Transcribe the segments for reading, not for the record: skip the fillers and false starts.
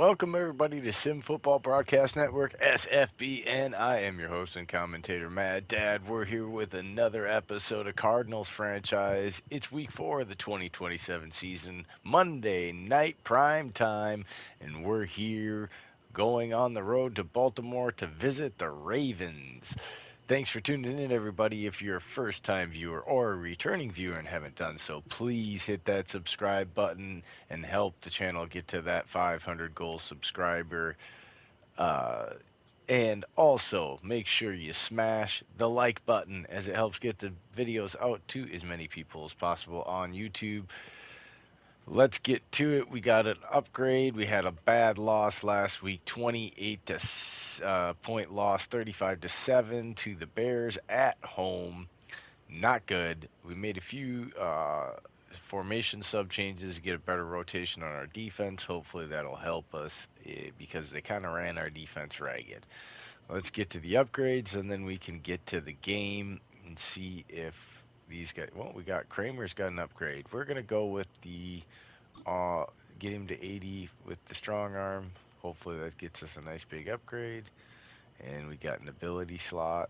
Welcome everybody to Sim Football Broadcast Network (SFB), and I am your host and commentator, Mad Dad. We're here with another episode of Cardinals franchise. It's Week 4 of the 2027 season, Monday night prime time, and we're here going on the road to Baltimore to visit the Ravens. Thanks for tuning in, everybody. If you're a first time viewer or a returning viewer and haven't done so, please hit that subscribe button and help the channel get to that 500 goal subscriber. Uh, and also, make sure you smash the like button as it helps get the videos out to as many people as possible on YouTube. Let's get to it. We got an upgrade. We had a bad loss last week, 28 to point loss, 35 to 7 to the Bears at home. Not good. We made a few formation sub changes to get a better rotation on our defense. Hopefully that'll help us because they kind of ran our defense ragged. Let's get to the upgrades and then we can get to the game and see if these guys. Well, we got Cramer's got an upgrade. We're gonna go with the uh, get him to 80 with the strong arm. Hopefully that gets us a nice big upgrade. And we got an ability slot.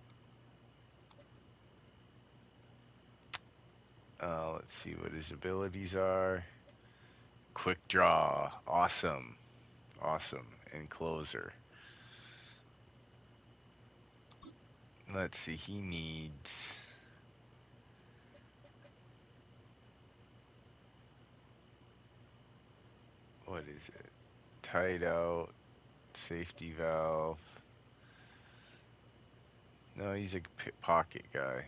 Let's see what his abilities are. Quick draw. Awesome. Awesome. And closer. Let's see. He needs. What is it? Tight out. Safety valve. No, he's a pocket guy.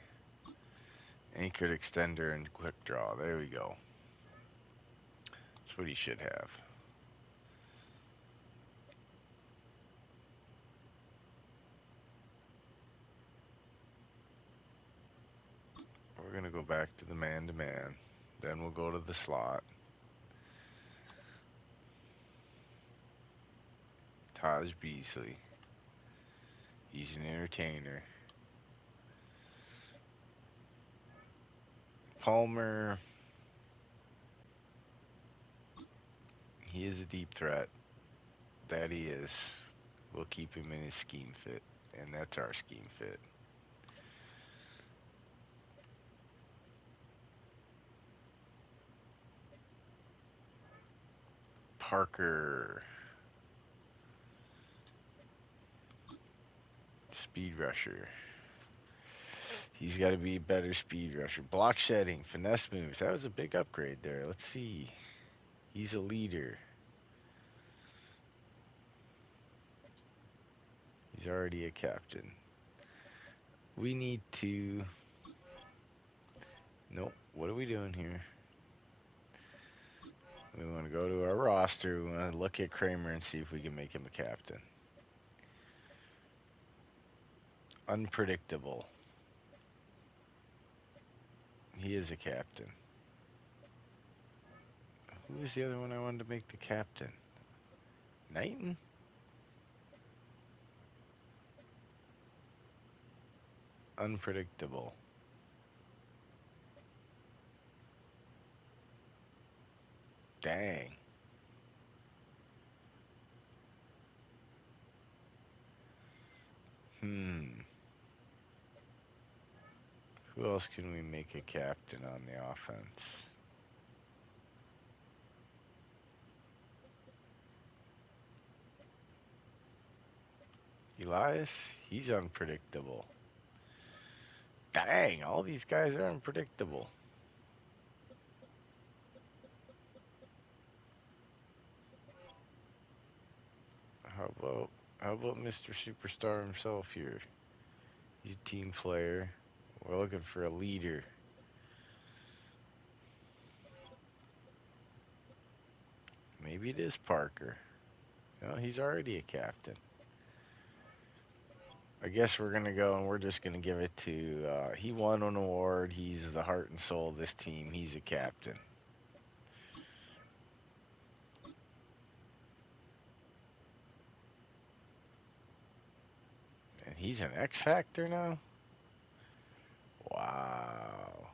Anchored extender and quick draw. There we go. That's what he should have. We're going to go back to the man-to-man. Then we'll go to the slot. Taj Beasley. He's an entertainer. Palmer. He is a deep threat. That he is. We'll keep him in his scheme fit. And that's our scheme fit. Parker. Speed rusher. He's got to be a better speed rusher. Block shedding. Finesse moves. That was a big upgrade there. Let's see. He's a leader. He's already a captain. We need to... Nope. What are we doing here? We want to go to our roster. We want to look at Cramer and see if we can make him a captain. Unpredictable. He is a captain. Who was the other one I wanted to make the captain? Knighton? Unpredictable. Dang. Who else can we make a captain on the offense? Elias? He's unpredictable. Dang, all these guys are unpredictable. How about Mr. Superstar himself here? He's a team player. We're looking for a leader. Maybe it is Parker. No, he's already a captain. I guess we're going to go and we're just going to give it to... he won an award. He's the heart and soul of this team. He's a captain. And he's an X Factor now? Wow.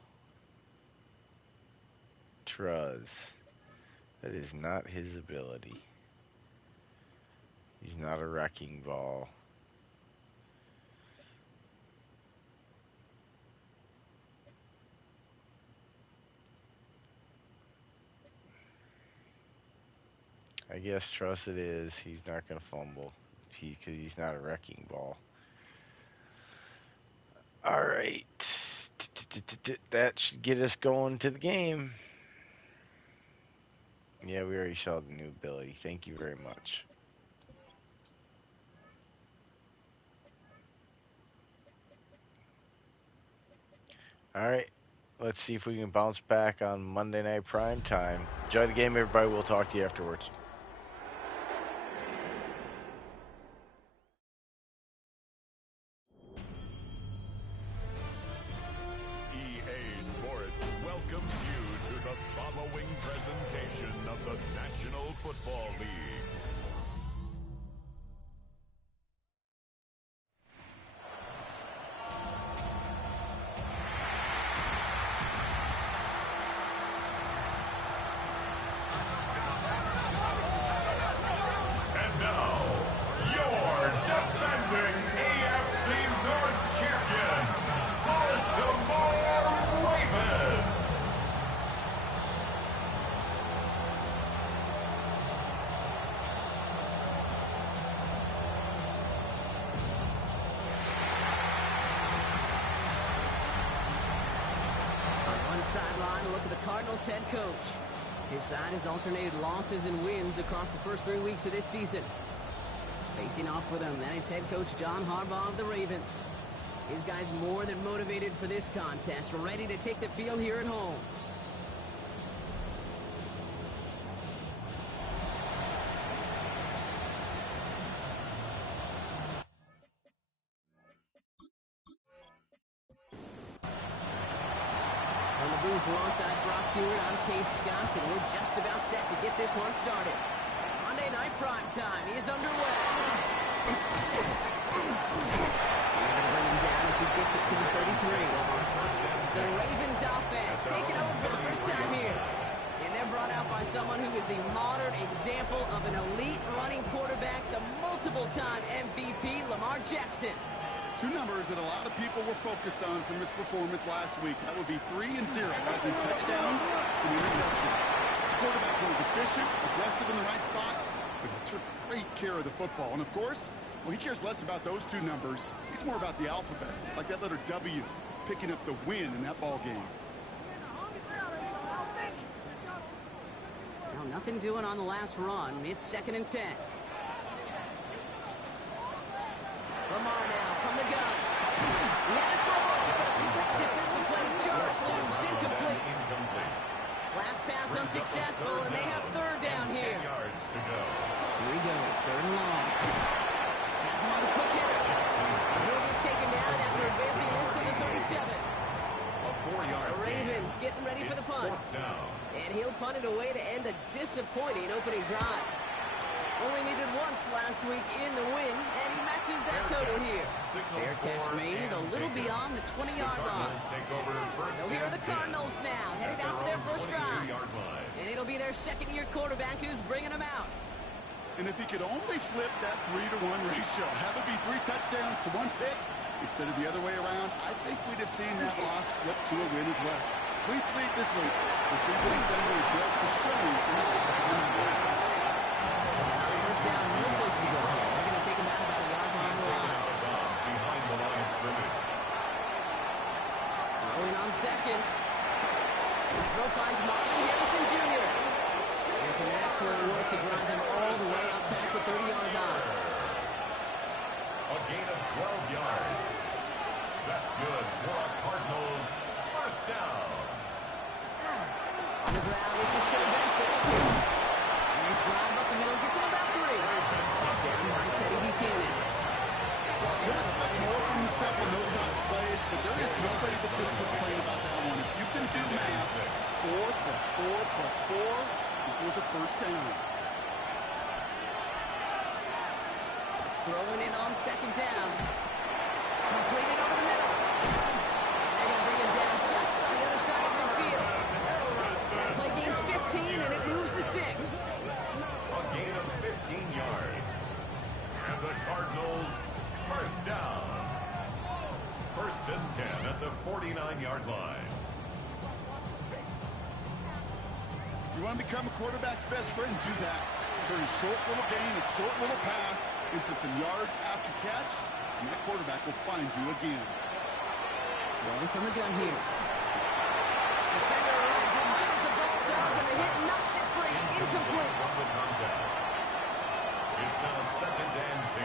Truz. That is not his ability. He's not a wrecking ball. I guess trust it is. He's not going to fumble. Because he's not a wrecking ball. All right. That should get us going to the game. Yeah, we already saw the new ability. Thank you very much. All right. Let's see if we can bounce back on Monday Night Prime Time. Enjoy the game, everybody. We'll talk to you afterwards. EA Sports welcomes you to the following presentation of the National Football League. And now, your defending AFC North champion, Baltimore Ravens. On one sideline, look at the Cardinals head coach. His side has alternated losses and wins across the first 3 weeks of this season. Facing off with him, that is head coach John Harbaugh of the Ravens. His guys more than motivated for this contest, ready to take the field here at home. On the booth alongside Brock Hewitt, I'm Kate Scott, and we're just about set to get this one started. Monday Night Prime Time is underway. They're going to bring him down as he gets it to the 33. So the Ravens offense taking over for the first time here. And they're brought out by someone who is the modern example of an elite running quarterback, the multiple-time MVP, Lamar Jackson. Two numbers that a lot of people were focused on from his performance last week. That would be 3 and 0, as in touchdowns and interceptions. This quarterback was efficient, aggressive in the right spots, but he took great care of the football. And of course, well, he cares less about those two numbers. He's more about the alphabet, like that letter W, picking up the win in that ball game. Well, nothing doing on the last run. It's 2nd and 10. Lamar now from the gun. Defensive play, charge loose, incomplete. Last pass unsuccessful, and they have 3rd down here. Here he goes, 3rd and long. Has him on the quick hitter. He'll be taken down after advancing this to the 37. The Ravens getting ready for the punt. And he'll punt it away to end a disappointing opening drive. Only needed once last week in the win, and he matches that total here. Fair catch made a little beyond the 20-yard line. So here are the Cardinals now, headed out for their first drive. And it'll be their second-year quarterback who's bringing them out. And if he could only flip that 3-to-1 ratio, have it be 3 touchdowns to 1 pick instead of the other way around, I think we'd have seen that loss flip to a win as well. Clean sweep this week. We'll see what he's done to address the showing from his last time as well. First down, no place to go here. They're going to take him out about a yard behind the line. Throwing on seconds. This throw finds Marvin Harrison Jr. And some excellent work to drive them all the way up past the 30-yard line. A gain of 12 yards. That's good for a Cardinals first down. On the ground, this is Trey Benson. Nice drive up the middle, gets him about 3. Down by Teddy Buchanan. You'll expect more from himself on those type of plays, but there is nobody that's going to complain about that one. If you can do math, 4 plus 4 plus 4 equals a first down. Throwing in on 2nd down. Completed over the middle. And they're going to bring him down just on the other side of midfield. That play gains 15, and it moves the sticks. A gain of 15 yards. And the Cardinals, first down. First and 10 at the 49-yard line. You want to become a quarterback's best friend, do that. Turn a short little gain, a short little pass into some yards after catch, and that quarterback will find you again. Throwing from the gun here. Defender runs right as the ball does, and the hit knocks it free. Incomplete. It's now second and 10.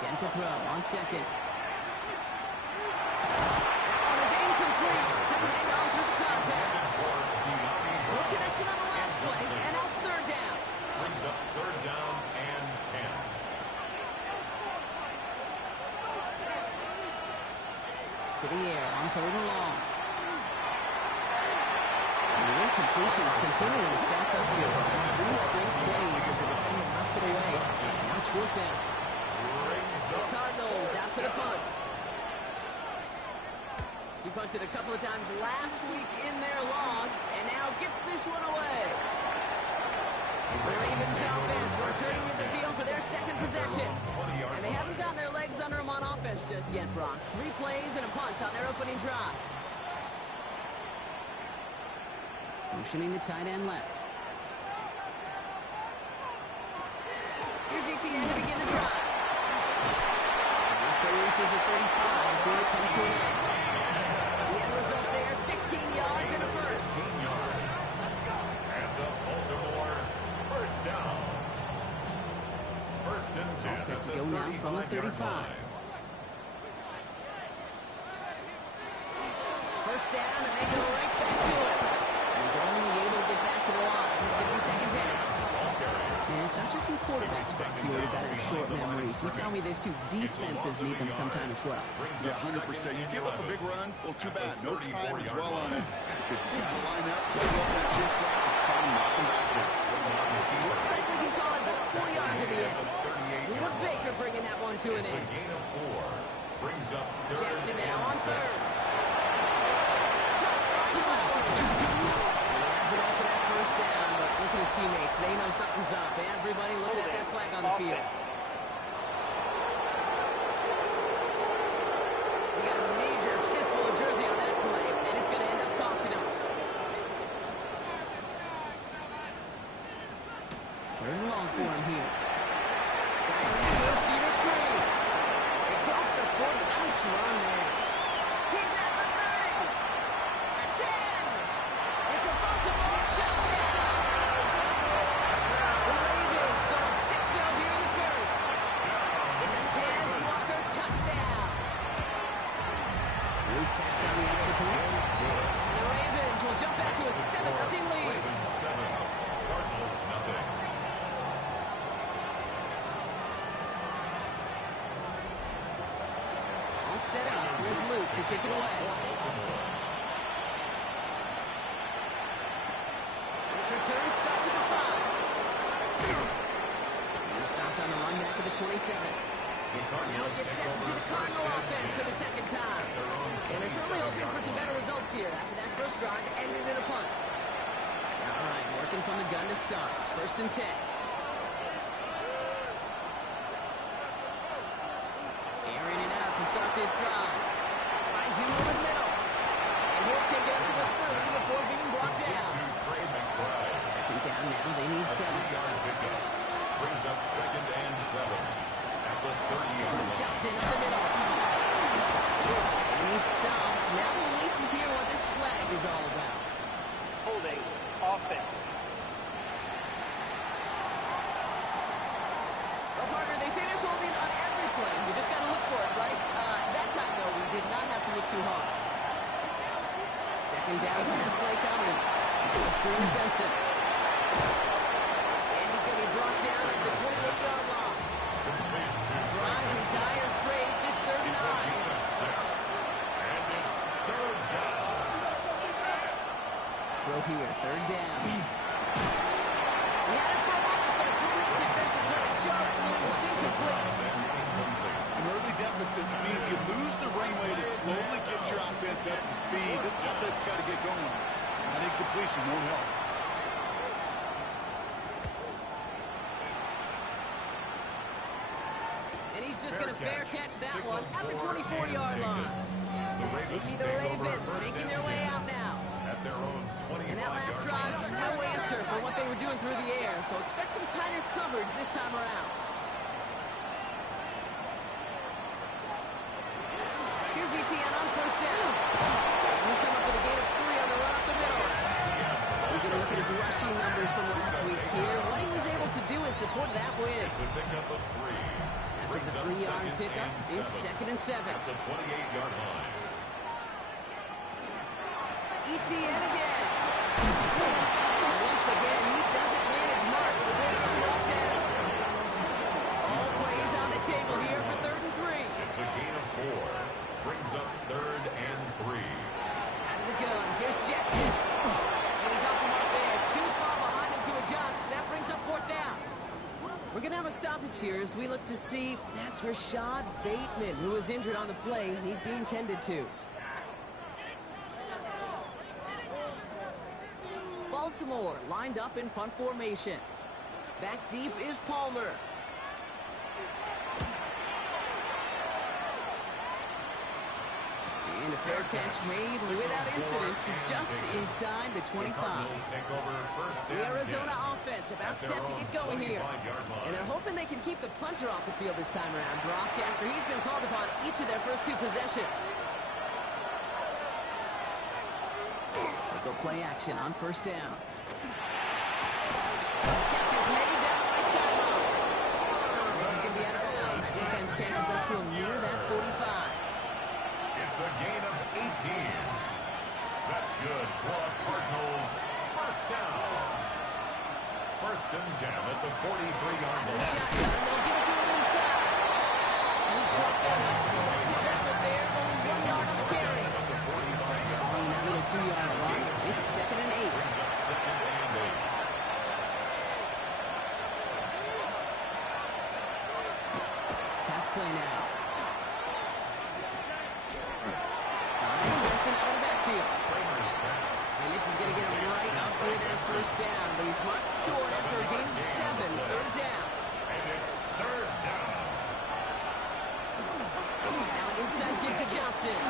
Again to throw on second. That one is incomplete. Couldn't hang on through the contact. No connection on the last play, and now it's third down. Brings up third down and 10. To the air on third and long. And the incompletions continue to sack up here. 3 straight plays as the defender knocks it away. Now it's fourth down. The Cardinals out for the punt. He punted a couple of times last week in their loss, and now gets this one away. The Ravens offense returning to the field for their second possession. And they haven't gotten their legs under them on offense just yet, Brock. 3 plays and a punt on their opening drive. Motioning the tight end left. Here's ETN to begin the drive. This play reaches the 35 before it comes to an end. The end result there, 15 yards and a first. 15 yards. And the Baltimore first down. First and 10. All set to go now from the 35. First down, and they go right back to it. He's only able to get back to the line. It's going to be second down. And it's not just some quarterbacks back here that have short memories. You tell me these 2 defenses need them sometime as well. Yeah, 100%. You give up a big run, well, too bad. No time to dwell on it. Because you got to line up, play up that chin strap, and try to knock them backwards. Looks like we can call it about 4 yards in the end. Luke Baker bringing that one to an end. Gain of 4. Brings up Jackson now on third. First down, but look at his teammates. They know something's up. Everybody looking at that flag on the field. We got a major fistful of jersey on that play, and it's going to end up costing him. Third and long for him here. Diving into receiver screen. Across the 40. Nice run there. He's at the 30. To 10. It's a Baltimore touchdown. The Ravens go up 6-0 here in the first. It's a Taz Walker touchdown. Luke tacks on the extra point. And the Ravens will jump back to a 7-0 lead. Ravens 7. Cardinals nothing. All set up. Here's Luke to kick it away. This return starts at the 5. He's stopped on the run back of the 27. Now he gets set to see the Cardinal offense for the second time. And they're certainly hoping for some better results here after that first drive ended in a punt. All right, working from the gun to start. First and 10. Airing it out to start this drive. Finds him over the middle. And he'll take it up to the 30 before being brought down. Second down now. They need 7. Brings up second and 7. At the 30-yard line. Johnson up the middle. And he's stopped. Now we'll wait to hear what this flag is all about. Holding offense. Well, partner, they say there's holding on every play. You just got to look for it, right? That time, though, we did not have to look too hard. Second down pass play coming. There's a screen to Benson. And he's going to be brought down at the 28-yard line. Drive entire straight. It's third and 9. And it's third down. Throw here, third down. We had it for a moment, but a complete defensive play. Jarrett moves incomplete. An early deficit means you lose the runway to slowly get your offense up to speed. This offense got to get going. That incompletion won't help. just going to fair catch that one at the 24-yard line. You see the Ravens making their way out now. And that last drive, no answer for what they were doing through the air, so expect some tighter coverage this time around. Here's ETN on first down. He'll come up with a gain of 3 on the run up the middle. We're going to look at his rushing numbers from last week here, what he was able to do in support of that win. After the 3-yard pickup, it's 2nd and 7. At the 28-yard line. ETN again. And once again, he doesn't manage much before he's brought down. All plays on the table here for 3rd and 3. It's a gain of 4. Brings up 3rd and 3. Out of the gun, here's Jackson. And he's off the mark there. Too far behind him to adjust. That brings up 4th down. We're going to have a stoppage here as we look to see that's Rashad Bateman, who was injured on the play. He's being tended to. Baltimore lined up in punt formation. Back deep is Palmer. And a fair catch made without incident, just inside the 25. The Arizona offense about set to get going here. And they're hoping they can keep the punter off the field this time around, Brock, after he's been called upon each of their first 2 possessions. They go play action on first down. Catch is made down the right sideline. This is going to be out of bounds. Defense catches up to him near that 45. It's a gain of 18. That's good for the Cardinals. First down. 1st and 10 at the 43-yard line. Shotgun, they'll give it to him inside. And he's brought down with a collective effort there, only 1 yard on the carry. Falling out of the 2-yard line, it's 2nd and 8. Brings up 2nd and 8. Pass play now. Johnson out of the backfield. Cramer's pass. And this is going to get him right up here to first down, but he's much short after a gain of 7, 3rd down. And it's 3rd down. Now an inside give to Johnson.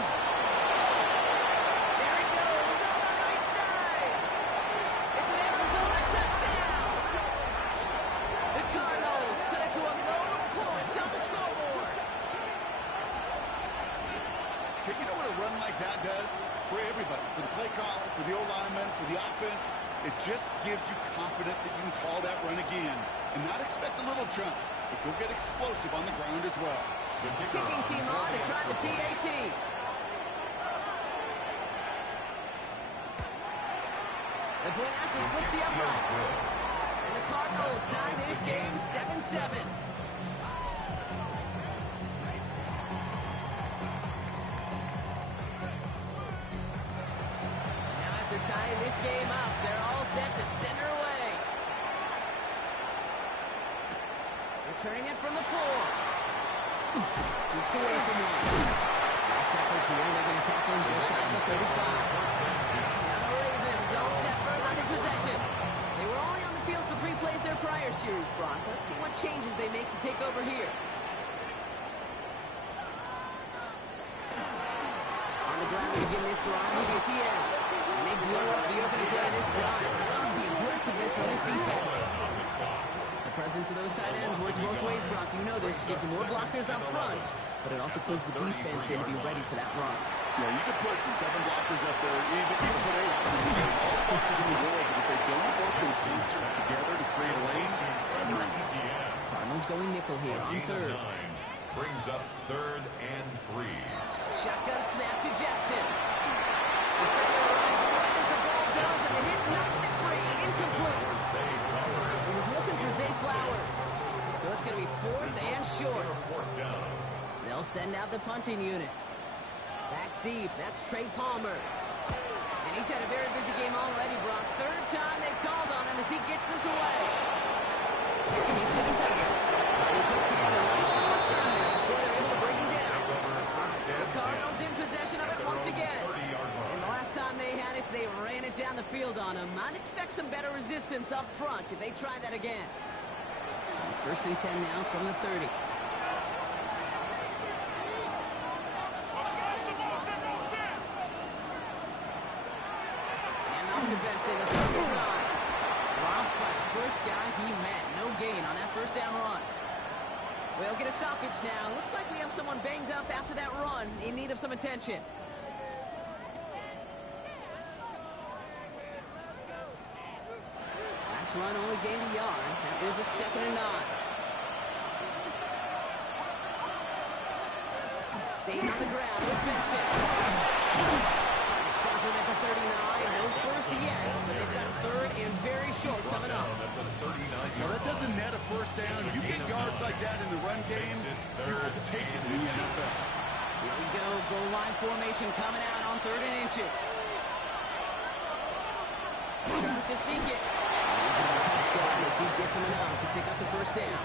There he goes on the right side. It's an Arizona touchdown. The Cardinals put it to a lone points on the scoreboard. Okay, you know what a run like that does for everybody, for the play caller, for the O-lineman, for the offense? It just gives you confidence that you can call that run again and not expect a little chunk, but go get explosive on the ground as well. Kicking team on to try the PAT. The point after splits the upright. And the Cardinals tie this game 7-7. Tying this game up. They're all set to send her away. Returning it from the 4. Shoots away from 1. Nice effort here. They're going to tackle him just shy of the 35. Now the Ravens all set for another possession. They were only on the field for 3 plays their prior series, Brock. Let's see what changes they make to take over here. On the ground to begin this drive with ETN. And they blow up the opening play of this drive. Love the aggressiveness from this defense. The presence of those tight ends works both ways, Brock. You know this. Gives them more blockers up front, but it also pulls the defense in to be ready for that run. Yeah, you could put 7 blockers up there, even you can put 8. You can put all the blockers in the world, but if they don't work in concert together to create a lane, Cardinals going nickel here on 3rd. Brings up 3rd and 3. Shotgun snap to Jackson. Defender arrives right as the ball does, and the hit knocks it free. Incomplete. He was looking for Zay Flowers. So it's going to be 4th and short. They'll send out the punting unit. Back deep, that's Trey Palmer. And he's had a very busy game already, Brock. 3rd time they've called on him as he gets this away. Escapes the defender. He puts together a nice little return there before they're able to bring him down. The Cardinals in possession of it once again. And the last time they had it, they ran it down the field on him. I'd expect some better resistance up front if they try that again. So 1st and 10 now from the 30. to Benson to start the drive. Dropped by the first guy he met. No gain on that first down run. We'll get a stoppage now. Looks like we have someone banged up after that run in need of some attention. Last run only gained a yard. That brings it 2nd and 9. Staying on the ground with Benson. Stop him at the 39. No first yet, but they've got 3rd and very short coming up. Well, that doesn't net a first down. You get yards like that in the run game, you're taking it in the NFL. Here we go. Goal line formation coming out on 3rd and inches. Tries to sneak it. He's a touchdown as he gets him enough to pick up the first down.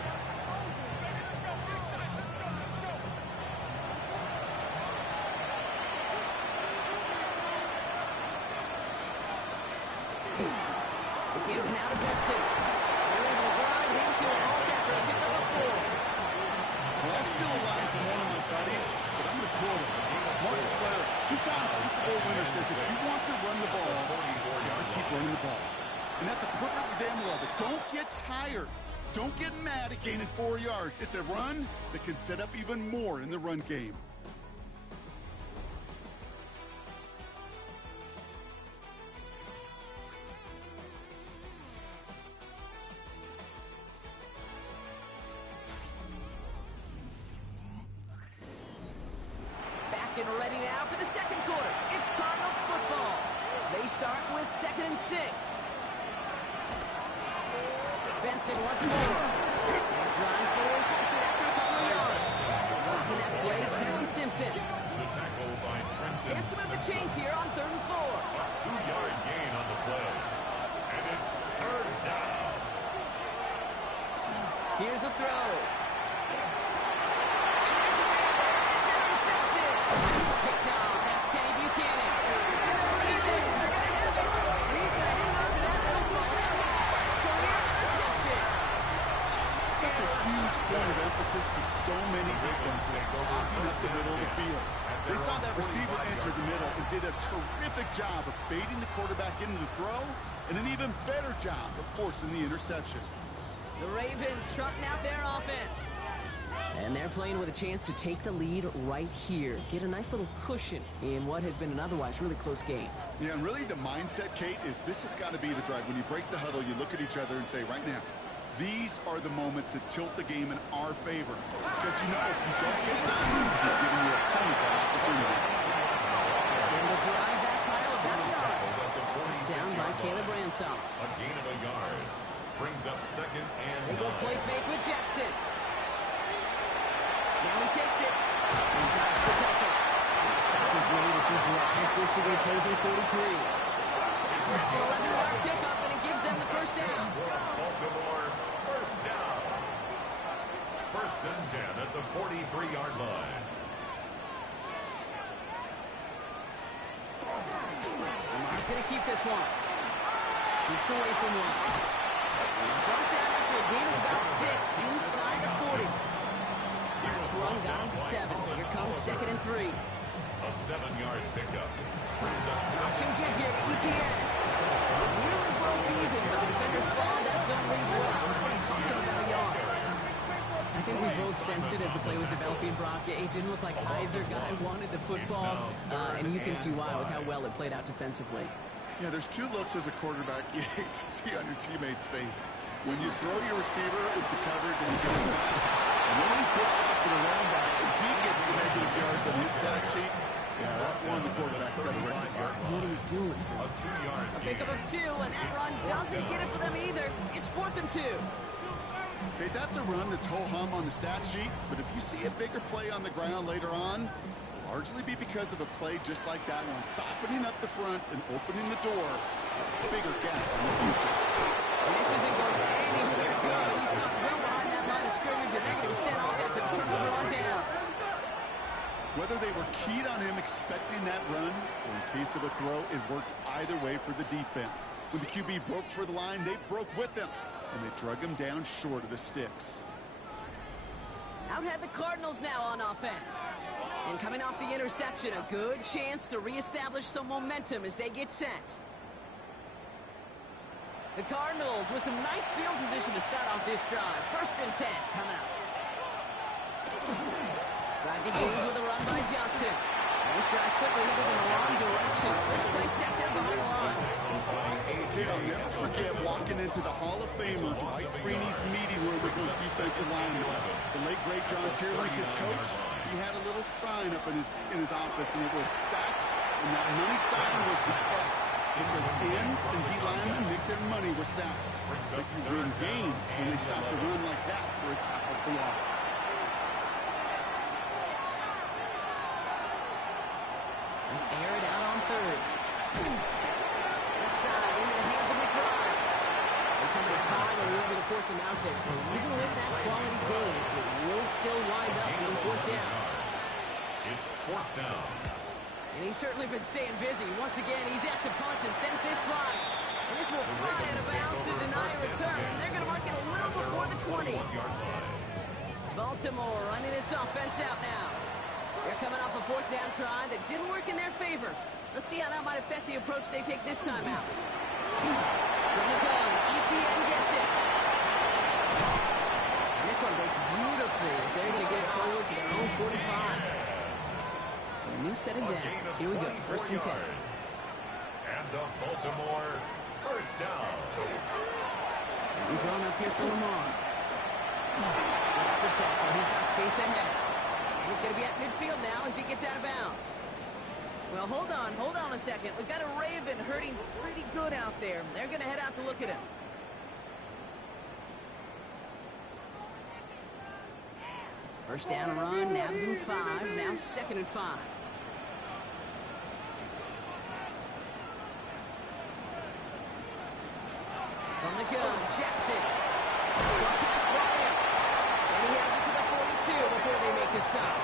Again, now to Benson. They're able to grind into an all-tackler to pick up a 4. Well, I'll steal a line from one of my buddies, but I'm going to quote him. Mark Slater, 2-time Super Bowl winner, says if you want to run the ball, you got to keep running the ball. And that's a perfect example of it. Don't get tired. Don't get mad at gaining 4 yards. It's a run that can set up even more in the run game. Back and ready now for the second quarter. It's Cardinals football. They start with 2nd and 6. Benson once more. Nice run forward, holds it after a couple of yards. Stopping that play, Trenton Simpson. The tackle by Trenton Chance to move the chains here on 3rd and 4. A 2-yard gain on the play. And it's 3rd down. Here's a throw. And there's a man there. It's intercepted. Picked off. That's Teddy Buchanan. And the Ravens are going to have it. And he's going to hang on to that football. That's his first career interception. Such a huge point of emphasis for so many defenses blocking up the middle of the field. They saw that receiver enter the middle and did a terrific job of baiting the quarterback into the throw, and an even better job of forcing the interception. The Ravens trotting out their offense. And they're playing with a chance to take the lead right here. Get a nice little cushion in what has been an otherwise really close game. Yeah, and really the mindset, Kate, is this has got to be the drive. When you break the huddle, you look at each other and say, right now, these are the moments that tilt the game in our favor. Because you know if you don't get it done, you're giving your opponent that opportunity. And the drive back pile back yard. Down by Caleb Ransom. A gain of a yard. Brings up 2nd and They go 9. play fake with Jackson. Now he takes it. He dodged the tackle. And the stop is made as he drives this to the opposing 43. That's an 11-yard pickup, and it gives them the first down. Baltimore, first down. 1st and 10 at the 43-yard line. Lamar's going to keep this one. Shoots away from one. He's brought down after a gain of about 6 inside the 40. Last run got him 7. Here comes 2nd and 3. A 7-yard pickup. Brings up Option 2nd. give here to ETN. Nearly broke even, but the defenders followed that zone read well. It's going to cost him about a yard. I think we both sensed it as the play was developing, Brock. It didn't look like either guy wanted the football, and you can see why with how well it played out defensively. Yeah, there's 2 looks as a quarterback you hate to see on your teammate's face. When you throw your receiver into coverage and you get snapped, and then when you pitch out to the running back and he gets the negative yards on his stat sheet, yeah, that's one the quarterback's got to rectify. What are we doing? A 2-yard A pickup of 2, and that run doesn't get it for them either. It's 4th and 2. Okay, that's a run that's ho-hum on the stat sheet, but if you see a bigger play on the ground later on, largely be because of a play just like that one, softening up the front and opening the door, a bigger gap in the future. And this isn't going anywhere good. He's got well behind that line of scrimmage, and they're going to be sent off after the turnover on downs. Whether they were keyed on him expecting that run, or in case of a throw, it worked either way for the defense. When the QB broke for the line, they broke with him, and they drug him down short of the sticks. Out had the Cardinals now on offense. And coming off the interception, a good chance to reestablish some momentum as they get set. The Cardinals with some nice field position to start off this drive. 1st and 10 coming up. Drive begins with a run by Johnson. And this drive's quickly headed in the wrong direction. First play set down behind the line. I'll never forget walking into the Hall of Famer Dwight Freeney's meeting room with those defensive linemen. The late great John Tierlink, his coach, he had a little sign up in his office, and it was sacks, and that money sign was the S. Because ends and D linemen make their money with sacks. But you win games when they stop the run like that for a tackle for loss. Air it out on 3rd. Left side into the hands of McBride. And somebody 5 will be able to force him out there. So even with that quality game, it will still wind up being 4th down. It's 4th down. And he's certainly been staying busy. Once again, he's out to punt and sends this flying. And this will fly out of bounds to deny a return. They're going to mark it a little before the 20. Baltimore running its offense out now. They're coming off a 4th down try that didn't work in their favor. Let's see how that might affect the approach they take this time out. From the gun, ETN gets it. And this one breaks beautifully as they're going to get it forward to their own 45. So a new set of downs. Here we go. 1st and 10. And the Baltimore 1st down. He's thrown up here for Lamar. That's the tackle. He's got space ahead. And he's going to be at midfield now as he gets out of bounds. Well, hold on a second. We've got a Raven hurting pretty good out there. They're going to head out to look at him. First down run, nabs him 5. Now 2nd and 5. From the gun, Jackson. Drop pass Bryant. And he has it to the 42 before they make the stop.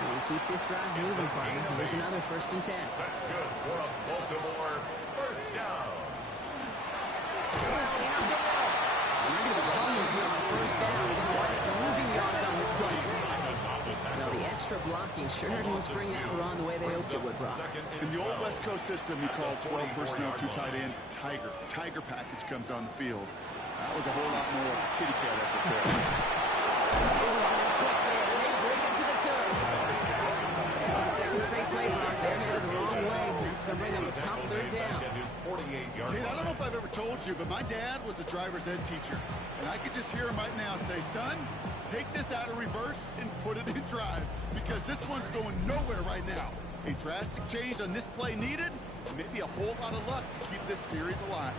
And keep this drive moving, partner. Here's another 1st and 10. That's good for a Baltimore 1st down. Well, in up the middle. And they're going to be calling here on 1st down. They're going to wind up losing yards on this play. Well, the extra blocking sure didn't spring that run the way they hoped it would, Brock. In the old West Coast system, you call 12 personnel, 2 tight ends, Tiger. Tiger package comes on the field. That was a whole lot more kitty cat effort there. Quick there, and they bring it to the turn. The 2nd straight play, Brock. They're headed the wrong way. That's going to bring up a top 3rd down. Kate, I don't know if I've ever told you, but my dad was a driver's ed teacher. And I could just hear him right now say, son, take this out of reverse and put it in drive, because this one's going nowhere right now. A drastic change on this play needed, and maybe a whole lot of luck to keep this series alive.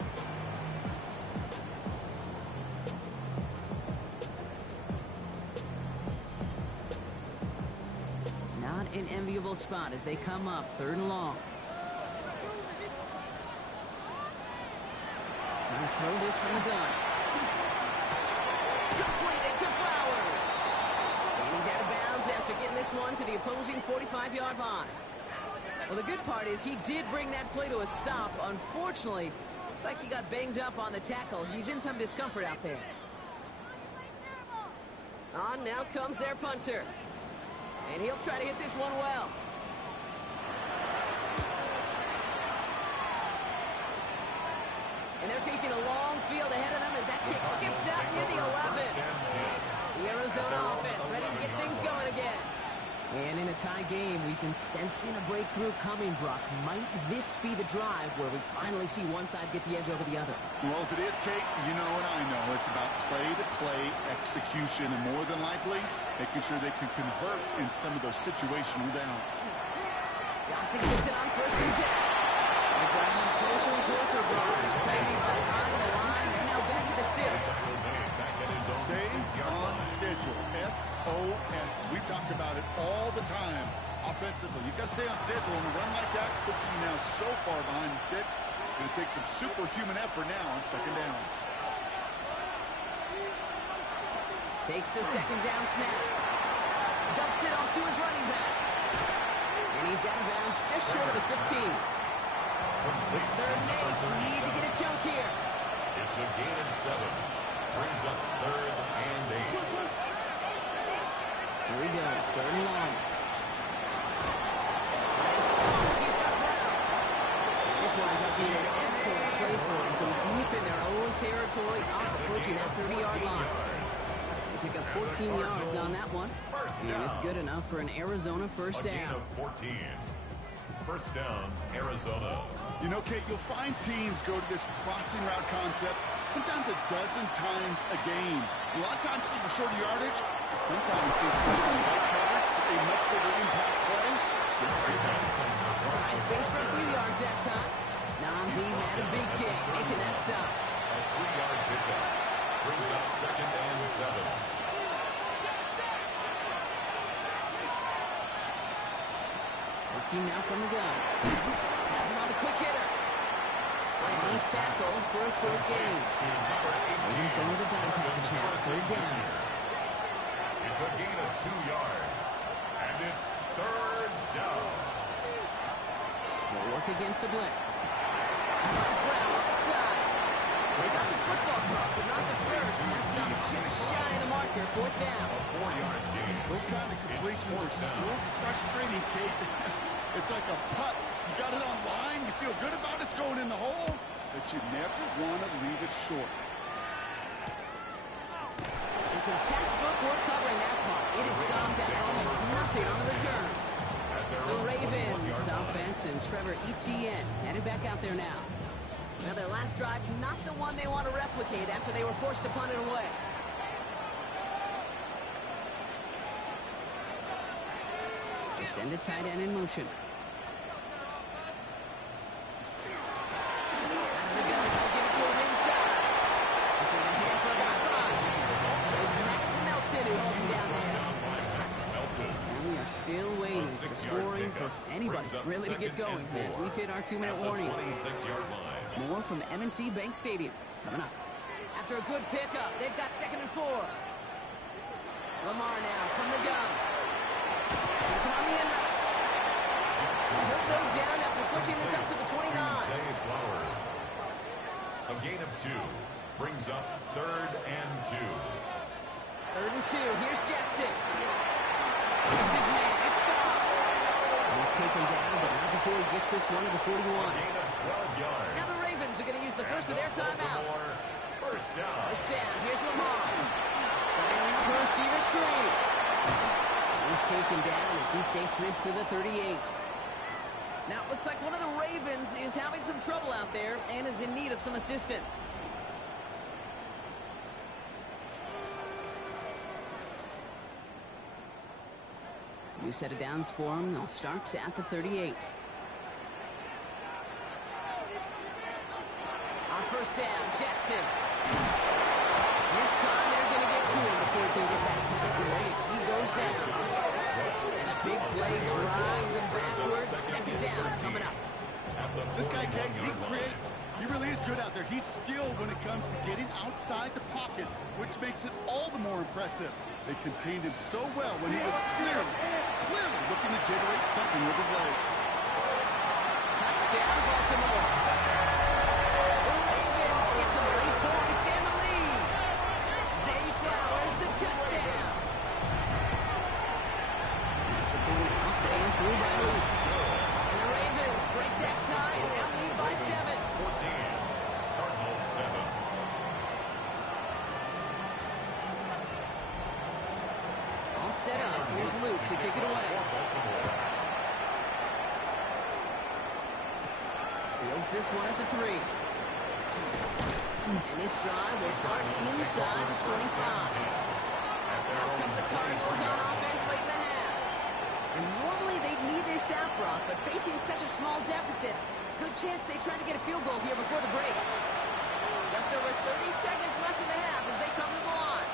Not an enviable spot as they come up 3rd and long. Trying to throw this from the gun. Completed to Flowers. And he's out of bounds after getting this one to the opposing 45-yard line. Well, the good part is he did bring that play to a stop. Unfortunately, looks like he got banged up on the tackle. He's in some discomfort out there. On now comes their punter. And he'll try to hit this one well. And they're facing a long field ahead of them as that kick skips out near the 11. The Arizona offense ready to get things going again. And in a tie game, we've been sensing a breakthrough coming, Brock. Might this be the drive where we finally see one side get the edge over the other? Well, if it is, Kate, you know and I know it's about play-to-play execution, and more than likely, making sure they can convert in some of those situational downs. Johnson gets it on 1st and 10. They're driving closer and closer, Brock. He's playing behind the line. They're now back at the 6. Stay on schedule. SOS. We talk about it all the time. Offensively, you've got to stay on schedule, and a run like that puts you now so far behind the sticks. Going to take some superhuman effort now on 2nd down. Takes the 2nd down snap. Dumps it off to his running back. And he's out of bounds just short of the 15. It's 3rd and 8. Need to get a chunk here. It's a gain of 7. Brings up 3rd and 8. Here he goes, 3rd and long. He's got Brown. This winds up being an Excellent play for them from deep in their own territory, approaching that 30-yard line. They pick up 14 yards on that one, and it's good enough for an Arizona first down. 14. First down, Arizona. You know, Kate, you'll find teams go to this crossing route concept sometimes a dozen times a game. A lot of times it's for shorter yardage, but sometimes it's for coverage for a much bigger impact play. Just like that. Find space for a few yards that time. Namdi had a big kick, making that stop. A 3-yard pickup brings up 2nd and 7. Working now from the gun. Pass him on the quick hitter. And he's tackled for a 3rd gain. Ravens going to the dime package now. 3rd down. It's a gain of 2 yards. And it's 3rd down. They'll work against the blitz. That's Brown, right side. They got the football clock, but not the first. That's not just shy of the marker. 4th down. A 4-yard gain. Those kind of completions are so frustrating, Kate. It's like a putt. You got it on line, you feel good about it's going in the hole, but you never want to leave it short. It's a textbook work covering that punt. It is stopped at almost nothing on the return. The Ravens offense and Trevor Etienne headed back out there now. Well, their last drive, not the one they want to replicate after they were forced to punt it away. They send a tight end in motion. Out of the gun, they'll give it to him inside. This is a hand for about 5. There's Max Melton who held him down there. And we are still waiting for the scoring for anybody really to get going as we've hit our 2-minute warning. 26-yard line. More from M&T Bank Stadium coming up. After a good pickup, they've got 2nd and 4. Lamar now from the gun. Gets him on the end route. He'll go down after pushing this up to the 29. A gain of 2 brings up 3rd and 2. 3rd and 2. Here's Jackson. Here's his man. It stops. He's taken down, but not before he gets this one to the 41. Gain of 12 yards. Now the Ravens are going to use the first of their timeouts. First down. First down. Here's Lamar. Firing up a receiver screen. He's taken down as he takes this to the 38. Now, it looks like one of the Ravens is having some trouble out there and is in need of some assistance. New set of downs for him. They'll start at the 38. On first down, Jackson. This time they're going to get to him before he can get that pass away. He goes down. And a big play drives him backwards. 2nd down coming up. This guy, Kate, he really is good out there. He's skilled when it comes to getting outside the pocket, which makes it all the more impressive. They contained him so well when he was clearly looking to generate something with his legs. Touchdown, Baltimore. The Ravens get some late points and the lead. Zay Flowers, the touchdown. Next one is up and through by Luke. And the Ravens break that tie and now lead by 7. 14. Cardinals 7. All set up. Here's Luke to kick it away. Fields this one at the 3. And this drive will start inside the 25. Now come the Cardinals on offense late in the half. And normally they'd need their sap rock, but facing such a small deficit, good chance they try to get a field goal here before the break. Just over 30 seconds left in the half as they come to the line.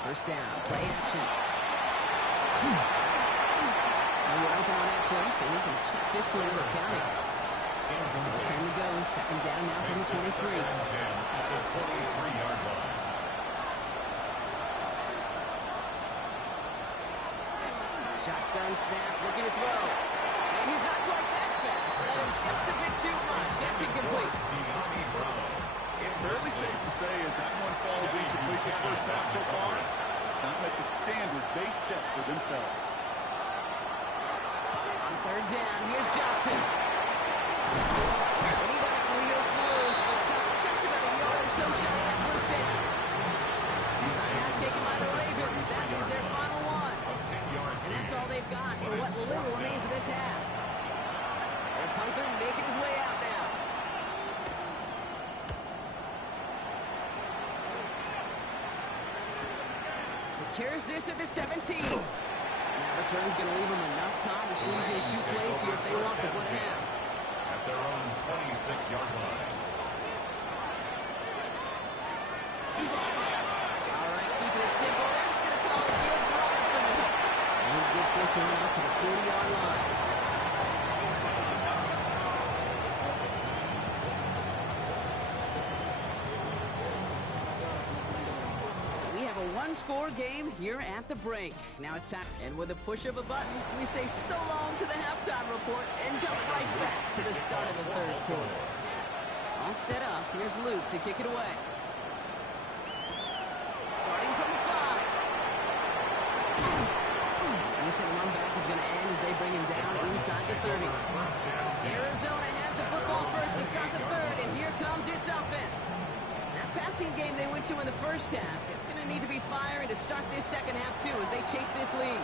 First down, play action. No one open on that play, so he's going to check this one in the county. Still 10 to go, 2nd down now from the 23. 10 at the 43-yard line. Shotgun snap, looking to throw. And he's not quite that fast. Let him just a bit too much. That's incomplete. Fairly safe to say as that one falls incomplete this first half so far, it's not met the standard they set for themselves. On 3rd down, here's Johnson. passer making his way out now. Secures this at the 17. That return's going to leave them enough time to squeeze in 2 plays here if they want before the half. At their own 26-yard line. All right, keeping it simple. They're just going to call it good right up the middle. And he gets this one out to the 40-yard line. We have a one-score game here at the break. Now it's time. And with a push of a button, we say so long to the halftime report and jump right back to the start of the third quarter. All set up. Here's Luke to kick it away. Starting from the 5. Decent run back is going to end as they bring him down inside the 30. Arizona has the football first to start the third, and here comes its offense. That passing game they went to in the first half, it's going to need to be firing to start this second half, too, as they chase this lead.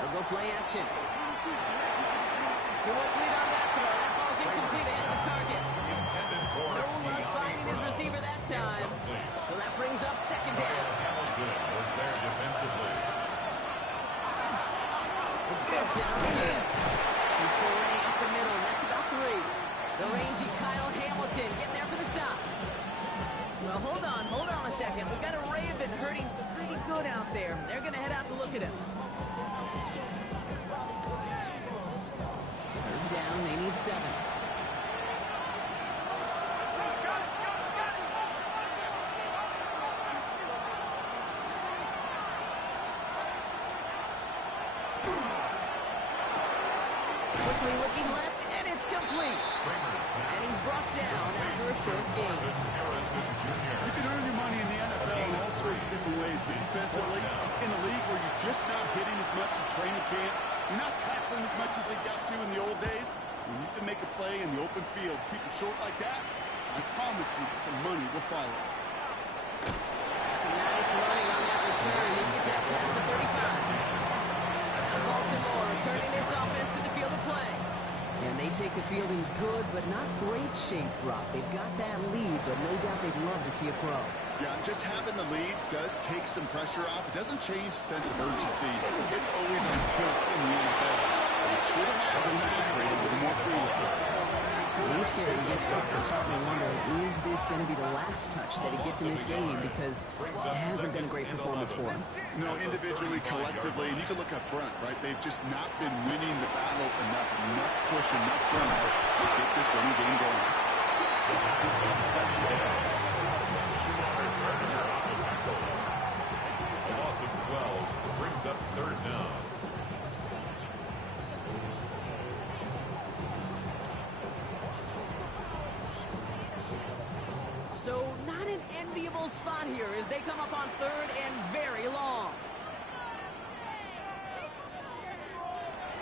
They'll go play action. Too much lead on that throw. That ball's incomplete ahead of the target. No luck finding his receiver that time. So that brings up second down. Was there defensively. It's Benson on the end. He's forwarding up the middle, and that's about 3. The rangy Kyle Hamilton getting there for the stop. Well, hold on a second. We've got a Raven hurting pretty good out there. They're going to head out to look at him. Third down, they need 7. Quickly looking left, and it's complete. And he's brought down after a short gain. You can earn your money in the NFL in all sorts of different ways, but defensively, in a league where you're just not hitting as much at training camp, you're not tackling as much as they got to in the old days, when you can make a play in the open field, keep it short like that, I promise you some money will follow. That's a nice running on that return. He gets that past the 35. Now Baltimore returning its offense to the field of play. And they take the field in good but not great shape, Brock. They've got that lead, but no doubt they'd love to see a pro. Yeah, just having the lead does take some pressure off. It doesn't change the sense of urgency. It's always on tilt in the NFL. It should have been operated a little more freely. Each carry he gets back, I'm starting to wonder, is this going to be the last touch that he gets in this game? Because it hasn't been a great performance for him. No, individually, collectively, and you can look up front, right? They've just not been winning the battle enough push, enough drive to get this running game going. A loss of 12 brings up third down. So not an enviable spot here as they come up on third and very long.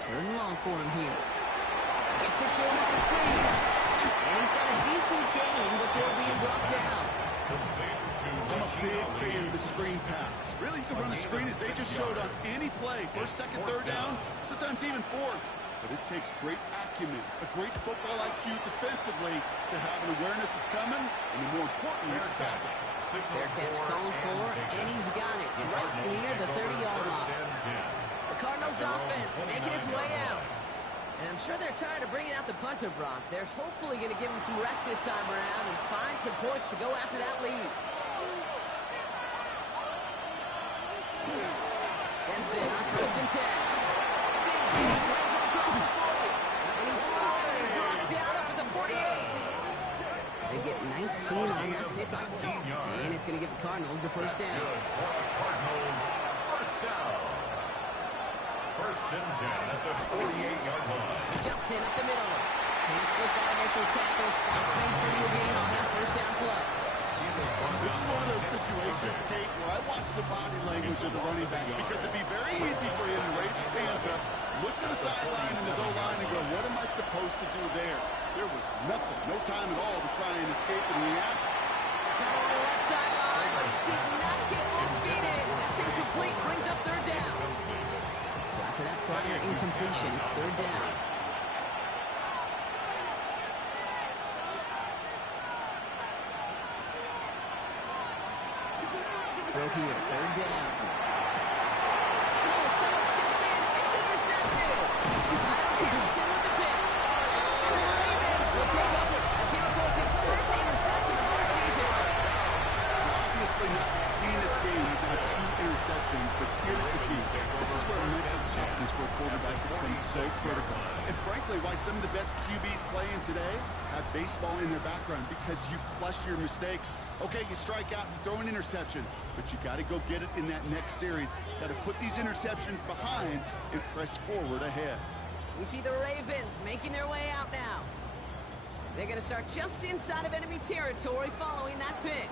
Third and long for him here. Gets it to him on the screen. And he's got a decent gain before being brought down. I'm a big fan of the screen pass. Really, you can run a screen as they just showed on any play. First, second, third down, sometimes even fourth. But it takes great acumen, a great football IQ defensively to have an awareness it's coming, and more importantly, it's stopping. Fair catch called for, and he's got it right near the 30-yard line. The Cardinals offense making its way out. And I'm sure they're tired of bringing out the punter, Brock. They're hopefully going to give him some rest this time around and find some points to go after that lead. Benson on 1st and 10. Big gain, runs it across the 40. And he's finally brought down up at the 48. They get 19 on that kickoff. And it's going to give the Cardinals a first down. Cardinals first down. First and 10 at the 48-yard line. Jumps in up the middle. Can't slip that initial tackle. Stops made for you gain on that first down play. This is one of those situations, Kate, where I watch the body language of the running back because it'd be very easy for him to raise his hands up, look to the sideline in his O-line and go, what am I supposed to do there? There was nothing, no time at all to try and escape and react. Got on the left sideline, but he did not get both feet in. That's incomplete. Brings up third down. So After that prior incompletion, it's third down. Throw here, third down. Oh, someone stepped in. It's intercepted. Kyle Hamilton with the pick. And the Ravens will take over as he records his first interception of the season. Obviously not the cleanest game with the 2 interceptions, but here's the key. This is where mental toughness for a quarterback becomes so critical. And frankly, why some of the best QBs playing today have baseball in their background, because you flush your mistakes. Okay, you strike out, you throw an interception, but you got to go get it in that next series. Got to put these interceptions behind and press forward ahead. We see the Ravens making their way out now. They're going to start just inside of enemy territory following that pick.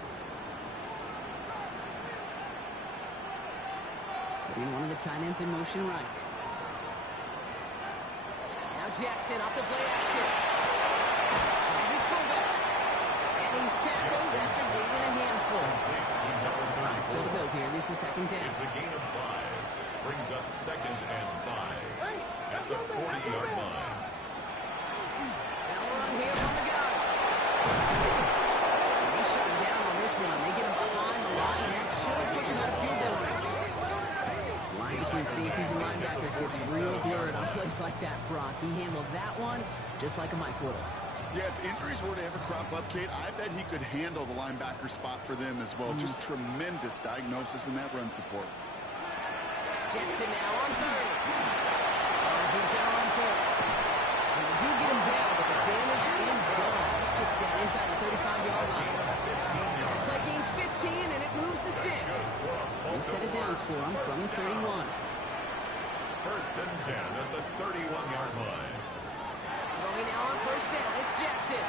Putting one of the tight ends in motion right. Now Jackson off the play action. Finds his fullback. And he's tackled after gaining a handful. 5 still to go here. This is second down. It's a gain of 5. Brings up second and 5 at the 40-yard line. Now run here from the gun. They shut him down on this one. They get him behind the line. That should push him out of field goal range. The line between safeties and linebackers gets real blurred on plays like that, Brock. He handled that one just like a Mike would have. Yeah, if injuries were to ever crop up, Kate, I bet he could handle the linebacker spot for them as well. Just tremendous diagnosis in that run support. Jackson now on third. And he's going to run for it. And they do get him down, but the damage is done. Just gets down inside the 35-yard line. That play gains 15, and it moves the sticks. New set of downs for him from the 31. First and 10 at the 31-yard line. Throwing now on first down, it's Jackson.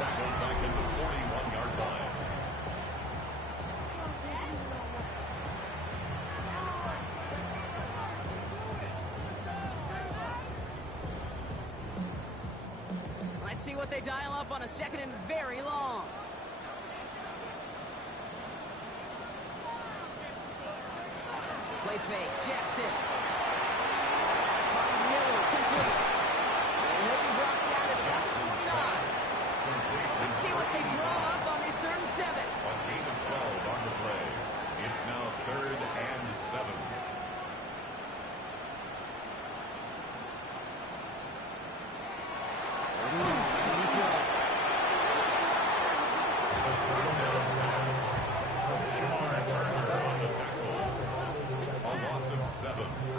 Tackled back at the 41-yard line. Let's see what they dial up on a second and very long. Play fake, Jackson. Finds Miller, complete. And he'll be brought down at about the 29. Let's see what they draw up on this third and 7. A gain of 12 on the play. It's now third and 7.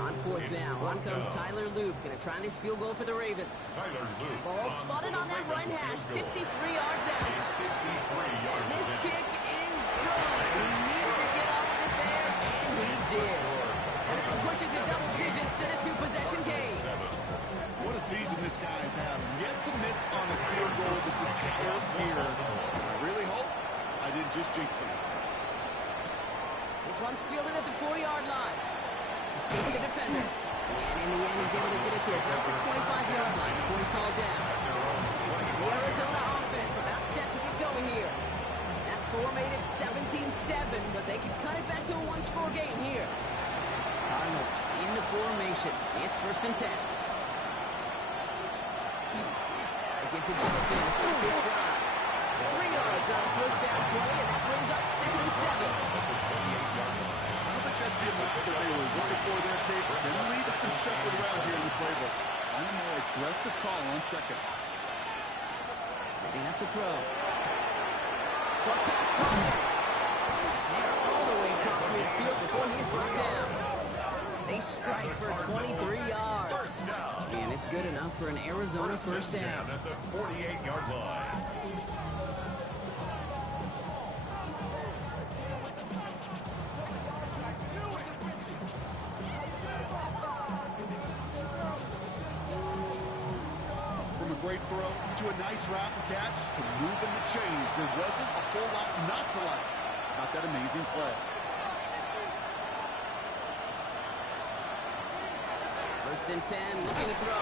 On fourth now, on comes Tyler Loop. Going to try this field goal for the Ravens. Tyler Loop. Ball spotted on that right hash, 53 yards out. And this kick is good. He needed to get all of it there, and he did. And that'll push it to double digits in a 2-possession game. What a season this guy's had. Yet to miss on a field goal this entire year. I really hope I didn't just jinx him. This one's fielded at the 40-yard line. Escapes the defender. And in the end, he's able to get it to about the 25-yard line before he's hauled down. The Arizona offense about set to get going here. That score made it 17-7, but they can cut it back to a 1-score game here. Cardinals in the formation. It's first and 10. They get to Johnson to start this drive. 3 yards on the first down play, and that brings up second and 7. That's the amount that they were looking for there, Kate. Then leave us some shuffled around here in the playbook. And a more aggressive call on second. Setting up to throw. Short pass pocket. They're all the way across midfield before he's brought down. They strike for 23 yards. And it's good enough for an Arizona first down. At the 48-yard line. Great throw to a nice route and catch to move in the chains. There wasn't a whole lot not to like about that amazing play. First and 10, looking to throw.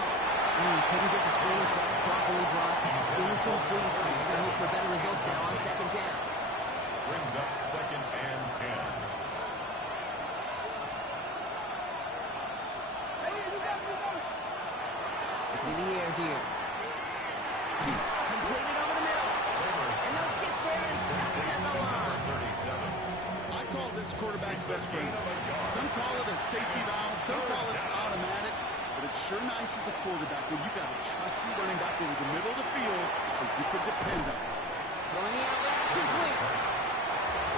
Couldn't get the screen set properly, Brock. It's incomplete. So he's going to look for better results now on second down. Brings up 2nd and 10. In the air here. Completed over the middle. And they'll get there and stop it at the line. 37. I call this quarterback's best friend. Some call it a safety valve, some call it automatic, but it's sure nice as a quarterback when you got a trusty running back over the middle of the field that you can depend on. Throwing the out route complete.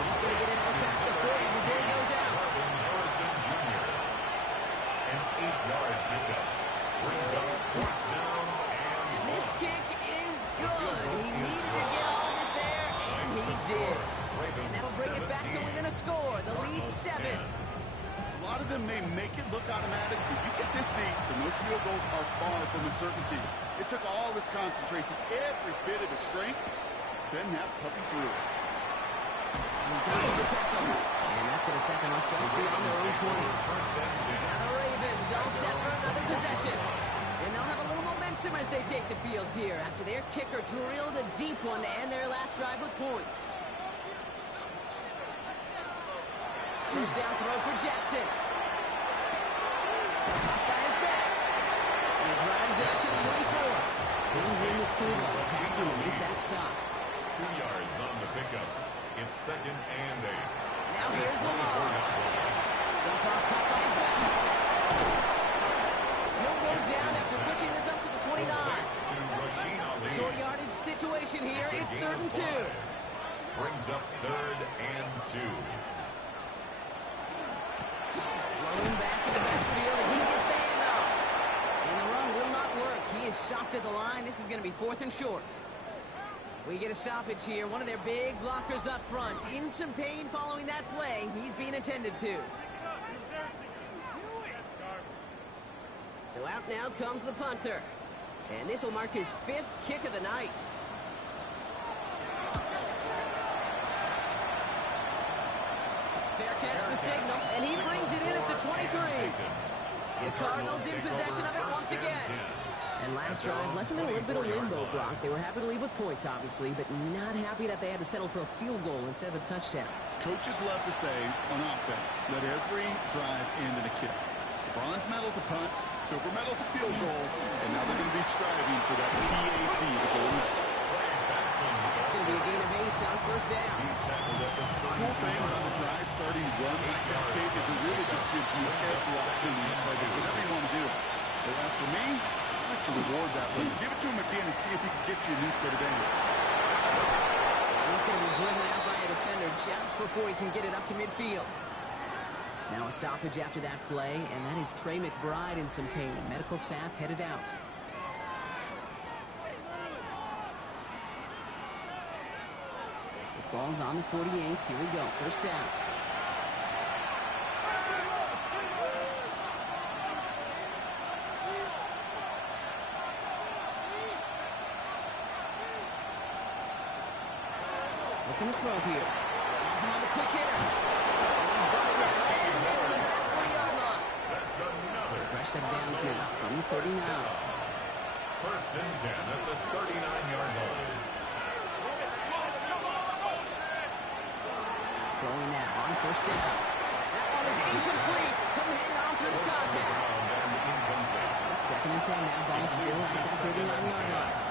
He's going to get it out past the 40 before he goes out. Marvin Harrison Jr. An 8-yard pickup. Brings up 4th down And this kick is good. He needed to get all of it there, and he did. And that'll bring it back to within a score. The lead 7. A lot of them may make it look automatic, but you get this deep, and those field goals are far from a certainty. It took all his concentration, every bit of his strength, to send that puppy through. And he does the tackle. And that's going to set them up just beyond their own 20. Now the Ravens all set for another possession. And they'll have a little momentum as they take the field here after their kicker drilled a deep one to end their last drive with points. First down throw for Jackson. Caught by his back. And he drives it up to the 24. Andrew McCool attacking to make that stop. 2 yards on the pickup. It's 2nd and 8. Now here's Lamar. Jump off, caught by his back. He'll go down after pitching this up to the 29. To Rasheen Ali. Short yardage situation here. It's 3rd and 2. Brings up 3rd and 2. Rolling back in the backfield, and he gets the handoff. And the run will not work. He is stopped at the line. This is going to be 4th and short. We get a stoppage here. One of their big blockers up front. In some pain following that play. He's being attended to. So out now comes the punter. And this will mark his 5th kick of the night. Fair catch the signal, and he brings it in at the 23. The Cardinals in possession of it once again. And last drive left them in a little bit of limbo, Brock. They were happy to leave with points, obviously, but not happy that they had to settle for a field goal instead of a touchdown. Coaches love to say on offense, let every drive end in a kick. Bronze medal's a punt, silver medal's a field goal, and now they're going to be striving for that PAT to go in. It's going to be a gain of 8 on first down. The cool thing about the drive starting run like that case is it really just gives you every opportunity to play whatever you want to do. But as for me, I like to reward that one. Give it to him again and see if he can get you a new set of downs. And he's going to be driven out by a defender just before he can get it up to midfield. Now a stoppage after that play, and that is Trey McBride in some pain. Medical staff headed out. The ball's on the 48. Here we go. First down. Looking to throw here. Has him on the quick hitter. And he's brought down and over to that 40-yard line. So fresh set downs now from the 39. First and 10 at the 39-yard line. Going now on first down. That one is incomplete. Couldn't hang on through the contact. It's 2nd and 10 now. Ball still at that 39-yard line.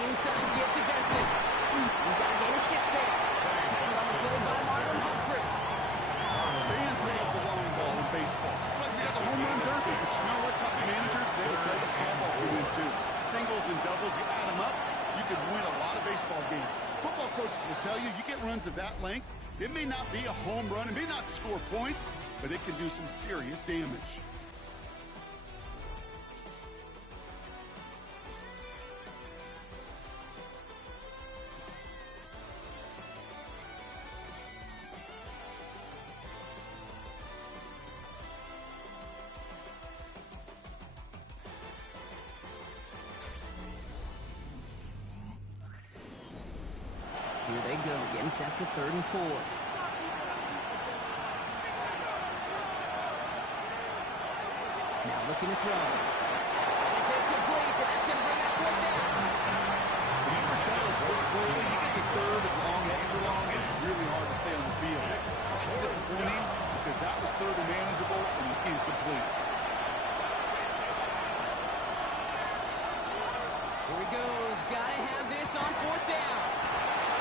Inside give to Benson. He's got a gain of 6 there. Tackled on the play by Marlon Humphrey. Fans love the long ball in baseball. It's like they got the home run derby. But you know what? Talk to managers, they will tell you small ball can win too. Singles and doubles, you add them up, you can win a lot of baseball games. Football coaches will tell you, you get runs of that length, it may not be a home run, it may not score points, but it can do some serious damage. Here they go, getting set for 3rd and 4. looking to throw. And it's incomplete, and that's going to bring up fourth down. The numbers tell us pretty clearly, you get to third and long, extra long, it's really hard to stay on the field. It's disappointing because that was third and manageable and incomplete. Here he goes. Got to have this on fourth down.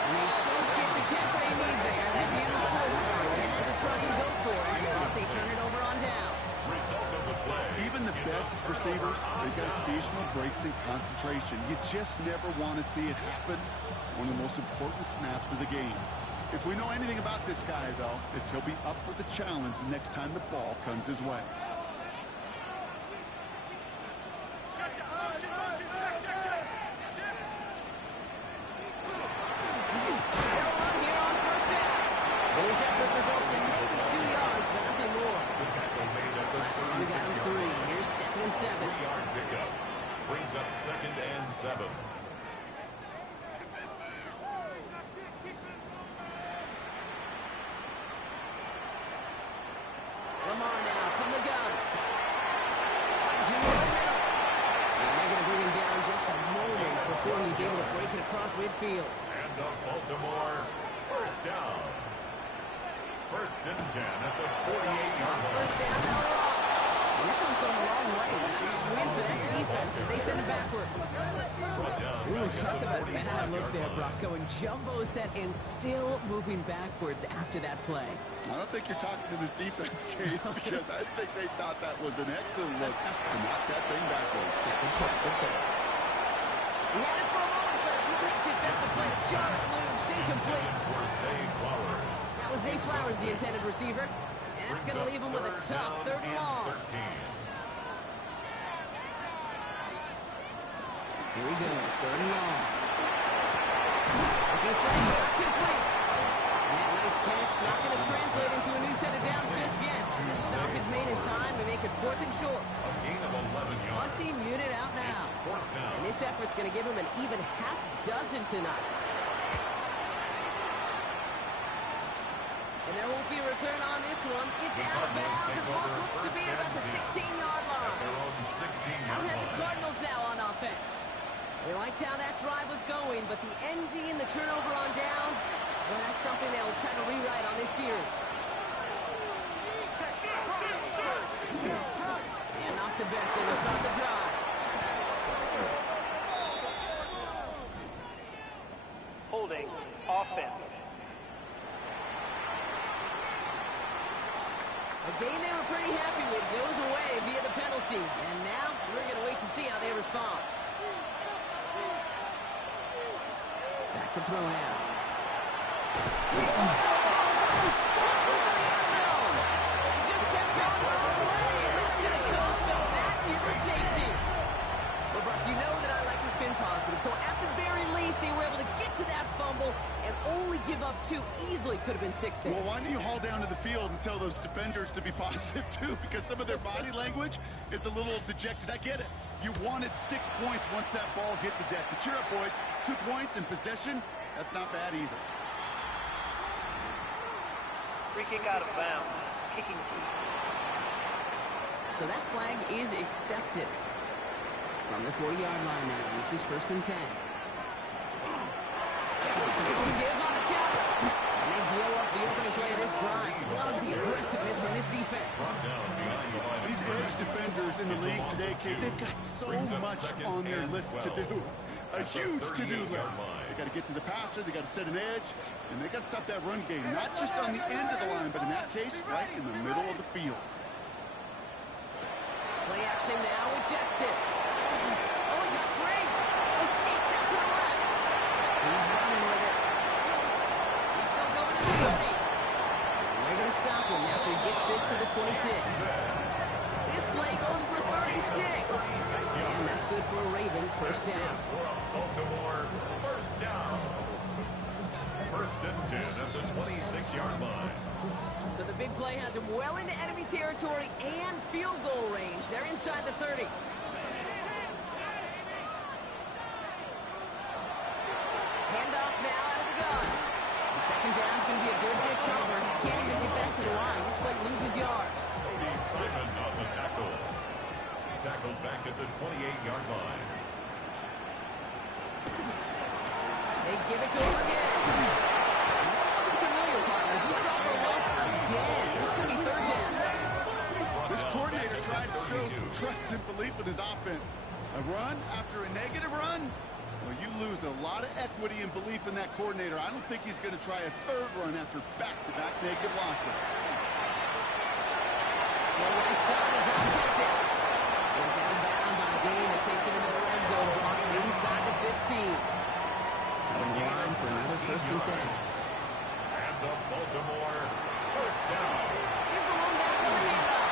And they don't get the catch they need there. That man was forced back. They had to try and go for it, but they turn it over on downs. Result of the play. Even the best receivers, they've got occasional breaks in concentration. You just never want to see it happen. One of the most important snaps of the game. If we know anything about this guy, though, it's he'll be up for the challenge the next time the ball comes his way. Brings up 2nd and 7. Lamar now from the gun. Finds him in the middle. And they're going to bring him down just a moment before he's able to break it across midfield. And the Baltimore first down. 1st and 10 at the 48-yard line. First down, now wrong. And this one's going the wrong way. Nice win for that defense as they send it backwards. Ooh, talk about a bad look there, Brock. Going jumbo set and still moving backwards after that play. I don't think you're talking to this defense, Kate, because I think they thought that was an excellent look to knock that thing backwards. We had it for a moment, but a great defensive play. Jarrett loose, incomplete. That was Zay Flowers, the intended receiver. And that's going to leave him with a tough 3rd and long. Here he goes, 3rd and long. Looking for complete. And that nice catch not going to translate into a new set of downs just yet. The stop is made in time to make it 4th and short. A gain of 11 yards. Hunting unit out now. And this effort's going to give him an even half dozen tonight. And there won't be a return on this one. It's out of bounds, and the ball looks to be at about the 16-yard line. Out ahead the Cardinals now on offense. They liked how that drive was going, but the ending and the turnover on downs, well, that's something they'll try to rewrite on this series. And off to Benson to start the drive. Holding. Offense. A game they were pretty happy with goes away via the penalty. And now we're going to wait to see how they respond. Back to throw now. Loose in the end zone. He just kept going the wrong way, and that's going to cost him. That is a safety. Well, Brock, you know that I like to spin positive. So at the very least, they were able to get to that fumble and only give up 2. Easily could have been 6 there. Well, why don't you haul down to the field and tell those defenders to be positive, too? Because some of their body language is a little dejected. I get it. You wanted 6 points once that ball hit the deck. But cheer up, boys. 2 points in possession, that's not bad either. Free kick out of bounds. Kicking team. So that flag is accepted. From the 40-yard line now. This is 1st and 10. Give on the counter. And they blow up the opening play of this drive. Love the aggressiveness from this defense. These edge defenders in the league today, Kate, they've got so much on their list to do. A huge to-do list. They got to get to the passer, they got to set an edge, and they got to stop that run game. Not just on the end of the line, but in that case, right in the middle of the field. Play action now with Jackson. Oh, he got free. Escaped out to the left. He's running with it. He's still going to the 30. And they're going to stop him after he gets this to the 26. This play goes for 36. And that's good for Ravens. 1st down. Baltimore first down. 1st and 10 at the 26-yard line. So the big play has him well into enemy territory and field goal range. They're inside the 30. Handoff now out of the gun. And 2nd down's going to be a good bit tougher. He can't even get back to the line. This play loses yards. Cody Simon on the tackle. 2nd and 10 at the 26-yard line. 2nd and 10 Baltimore tackled back at the 28-yard line. They give it to him again. This is looking familiar, partner. He's dropped a loss again. It's going to be third down. This coordinator tried to show some trust and belief in his offense. A run after a negative run? Well, you lose a lot of equity and belief in that coordinator. I don't think he's going to try a third run after back-to-back negative losses. Well, right side, and John takes it. He's out of bounds on a gain that takes him into the red zone, blocking inside the 15. Coming line for another first and 10. And the Baltimore first down. Here's the lone back on the handoff.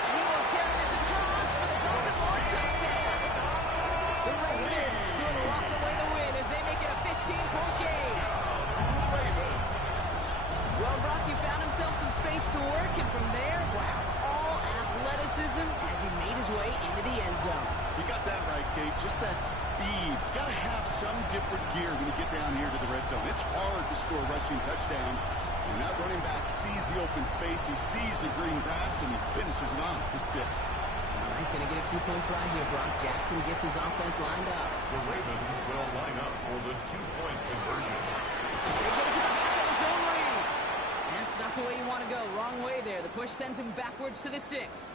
And he will carry this across for the Baltimore touchdown. The Ravens could lock away the win as they make it a 15-point game. Well, Brock, he found himself some space to work, and from there, wow, all athleticism as he made his way into the end zone. You got that right, Kate. Just that speed. You got to have some different gear when you get down here to the red zone. It's hard to score rushing touchdowns. And that running back sees the open space, he sees the green grass, and he finishes it off for 6. All right, going to get a 2-point try here, Brock. Jackson gets his offense lined up. The Ravens will line up for the 2-point conversion. They get it to the back of his own ring. That's not the way you want to go. Wrong way there. The push sends him backwards to the 6.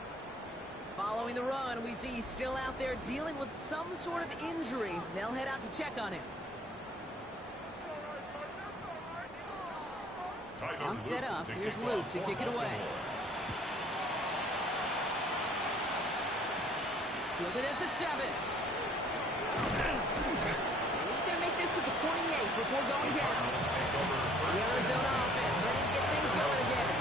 Following the run, we see he's still out there dealing with some sort of injury. They'll head out to check on him. All set up. Here's Luke to kick it away. Fielded at the 7. He's going to make this to the 28 before going down. The Arizona offense ready to get things going again.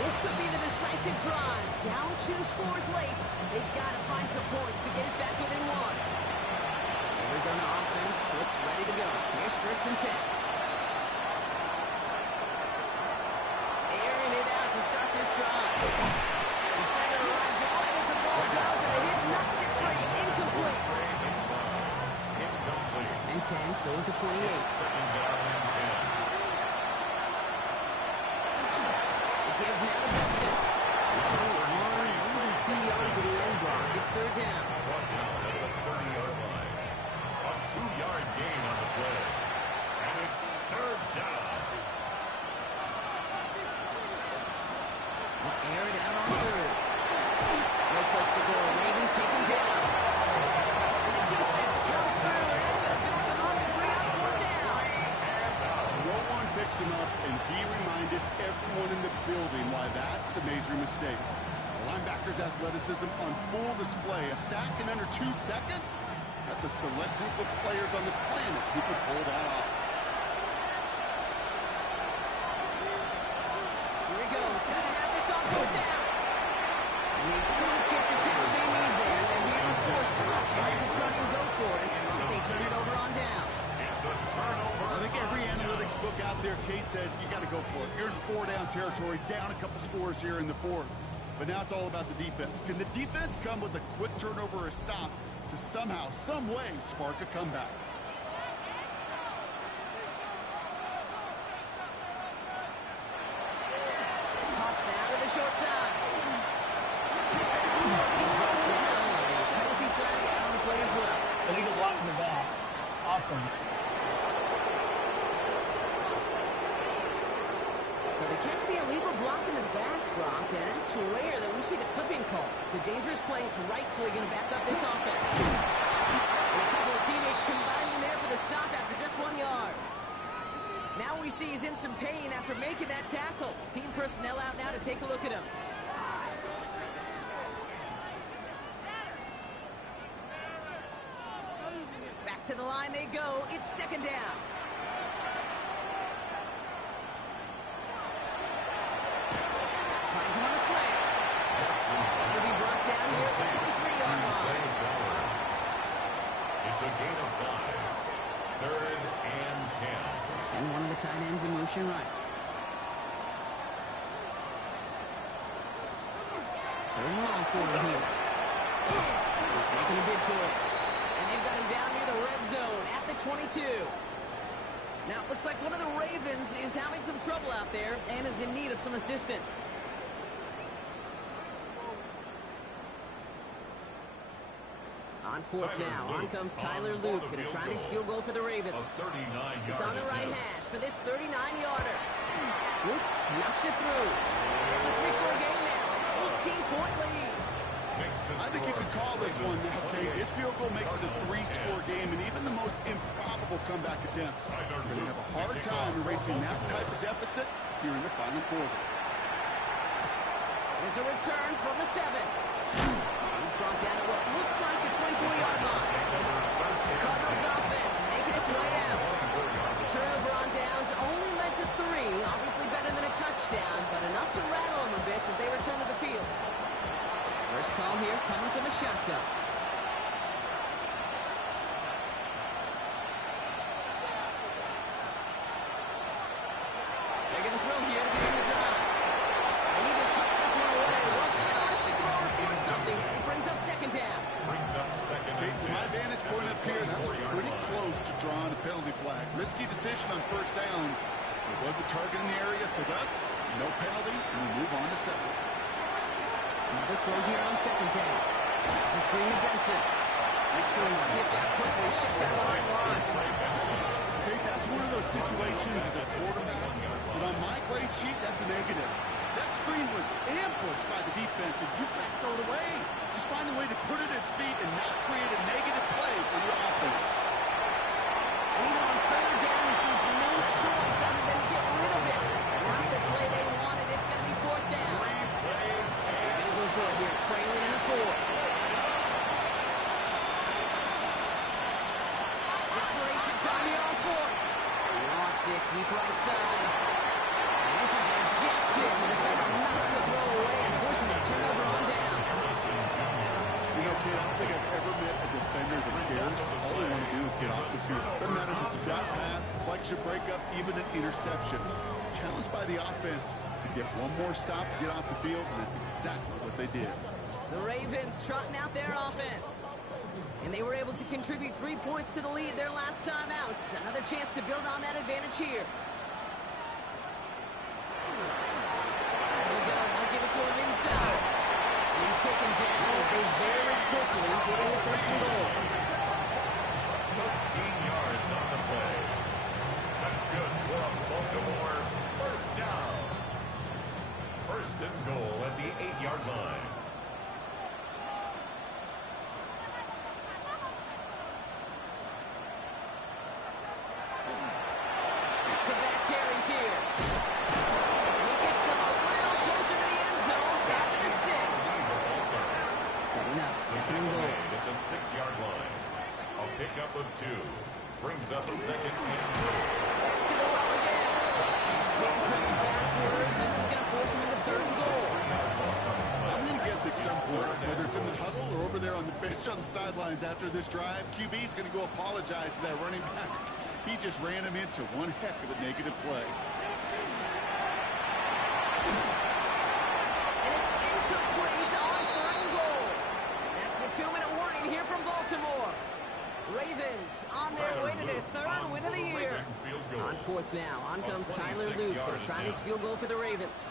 This could be the decisive drive. Down 2 scores late. They've got to find some points to get it back within 1. Arizona offense looks ready to go. Here's first and 10. Airing it out to start this drive. Defender arrives right as the ball does, and the hit knocks it free. Incomplete. Second and 10, so at the 28. Give now to Benson. 1, maybe 2 yards to the end block. It's third down. Brought down at the 30-yard line. A 2-yard gain on the play. And it's third down. We'll air it out on third. No place to go. Ravens take him down. And the defense comes through. That's going to back him up and bring out fourth down. No one picks him up, and he reminded everyone in the building why that's a major mistake. The linebacker's athleticism on full display. A sack in under 2 seconds? That's a select group of players on the planet who could pull that off. Here he goes. Got to have this on fourth down. And they don't get the catch they need there. They're here as force block. Trying to try and go for it. But they turn it over on downs. It's a turnover. I think every analytics book out there, Kate said, you got to go for it. You're in 4-down territory, down a couple scores here in the 4th. But now it's all about the defense. Can the defense come with a quick turnover or a stop to somehow, some way, spark a comeback? Toss now to the short side. He's brought down. Penalty flag out on the play as well. Illegal block in the back. Offense. So they catch the illegal block in the back, Brock, and that's rare that we see the clipping call. It's a dangerous play. It's rightfully going to back up this offense. And a couple of teammates combining there for the stop after just 1 yard. Now we see he's in some pain after making that tackle. Team personnel out now to take a look at him. Back to the line they go. It's second down. Finds him on the slant. And he'll be brought down here at the 23-yard line. It's a gain of 5. Third and 10. Send one of the tight ends in motion right. Third and long for him here. He's making a bid for it. And they've got him down near the red zone at the 22. Now, it looks like one of the Ravens is having some trouble out there and is in need of some assistance. On fourth now. On comes Tyler Luke. Going to try this field goal for the Ravens. It's on the right hash for this 39-yarder. Luke knocks it through. And it's a 3-score game now. An 18-point lead. I think you could call this one now, Kate. This field goal makes it a 3-score game, and even the most improbable comeback attempts are going to have a hard time erasing that type of deficit here in the final quarter. There's a return from the 7. He's brought down at what looks like the 24-yard line. The Cardinals offense making its way out. The turnover on downs only led to 3. Obviously better than a touchdown, but enough to rattle them a bit as they return to the field. First call here coming from the shotgun. They're going to throw here to begin the drive. And he just hooks this one away. Wasn't going to risk a throw or force something. He brings up second down. Kate, from my vantage point up here, that was pretty close to drawing a penalty flag. Risky decision on first down. There was a target in the area, so thus, no penalty, and we move on to second. Another throw here on second down. There's a screen to Benson. It's going to snipped out quickly, shipped out the right line. Okay, that's one of those situations as a quarterback, but on my grade sheet, that's a negative. That screen was ambushed by the defense, and you've got to throw it away. Just find a way to put it at his feet and not create a negative play for your offense. And even on third down, he sees no choice other than to get rid of it. Not the play they wanted. It's going to be fourth down. They're going to go for it here, trailing in the 4th. Desperation time here on 4th. Lofts it deep right side. And this is rejected. The defender knocks the throw away and forces a turnover on down. You know, kid, I don't think I've ever met a defender that cares. All they want to do is get off the field. Doesn't matter if it's a drop pass, deflection, breakup, even an interception. Challenged by the offense to get one more stop to get off the field, and that's exactly what they did. The Ravens trotting out their offense. And they were able to contribute 3 points to the lead their last time out. Another chance to build on that advantage here. There we go. They'll give it to him inside. And he's taken down as they very quickly get in the first and goal. 13 yards on the play. That's good for Baltimore. First down. First and goal at the 8-yard line. Back-to-back carries here. He gets them a little closer to the end zone, down to the 6. Setting up, second and goal. At the 6-yard line. A pickup of 2. Brings up second and goal. To the well again. He's coming backwards. This is going to force him into third and goal. I'm going to guess at some point, whether it's in the huddle or over there on the bench on the sidelines after this drive, QB is going to go apologize to that running back. He just ran him into one heck of a negative play. And it's incomplete on third and goal. That's the 2-minute warning here from Baltimore. Ravens on their way to their 3rd win of the year. On 4th now, on comes Tyler Luke. They're trying this field goal for the Ravens.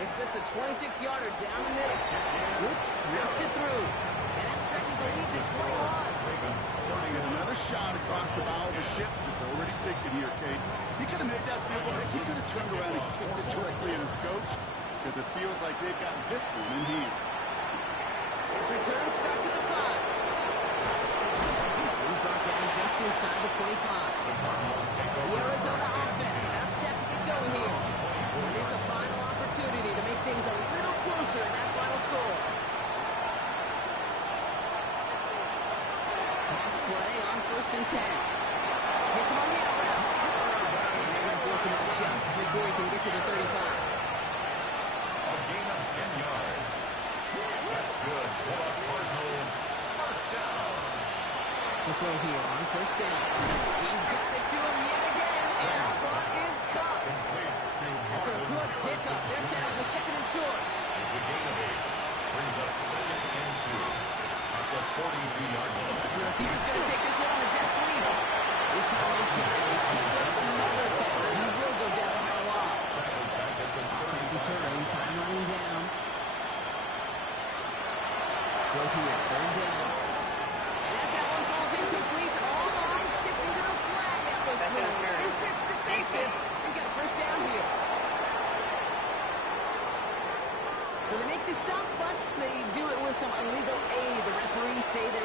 It's just a 26-yarder down the middle. Luke knocks it through. And that stretches the lead to 21. Get another shot across the bow of the ship that's already sinking here, Kate. He could have made that field goal. He could have turned around and kicked it directly at his coach because it feels like they've got this one in hand. This return starts at the 5. He's brought down just inside the 25. The Arizona offense about set to get going here. And there's a final opportunity to make things a little closer in that final score. Pass play on 1st and 10. Hits him on the out route. And they're going to force him out just before he can get to the 35. A gain of 10 yards. That's good for the Cardinals. First down. To throw here on 1st down. He's got it to him yet again. And the front is cut. After a good pickup, they're set up with 2nd and short. It's a gain of 8. Brings up 2nd and 2. At the 42-yard line. The receiver's going to take this one on the Jets lead. This time they've got it. Keep it up another tackle. He will go down behind the line. Offense is hurrying. Time running down. Go here. 3rd down.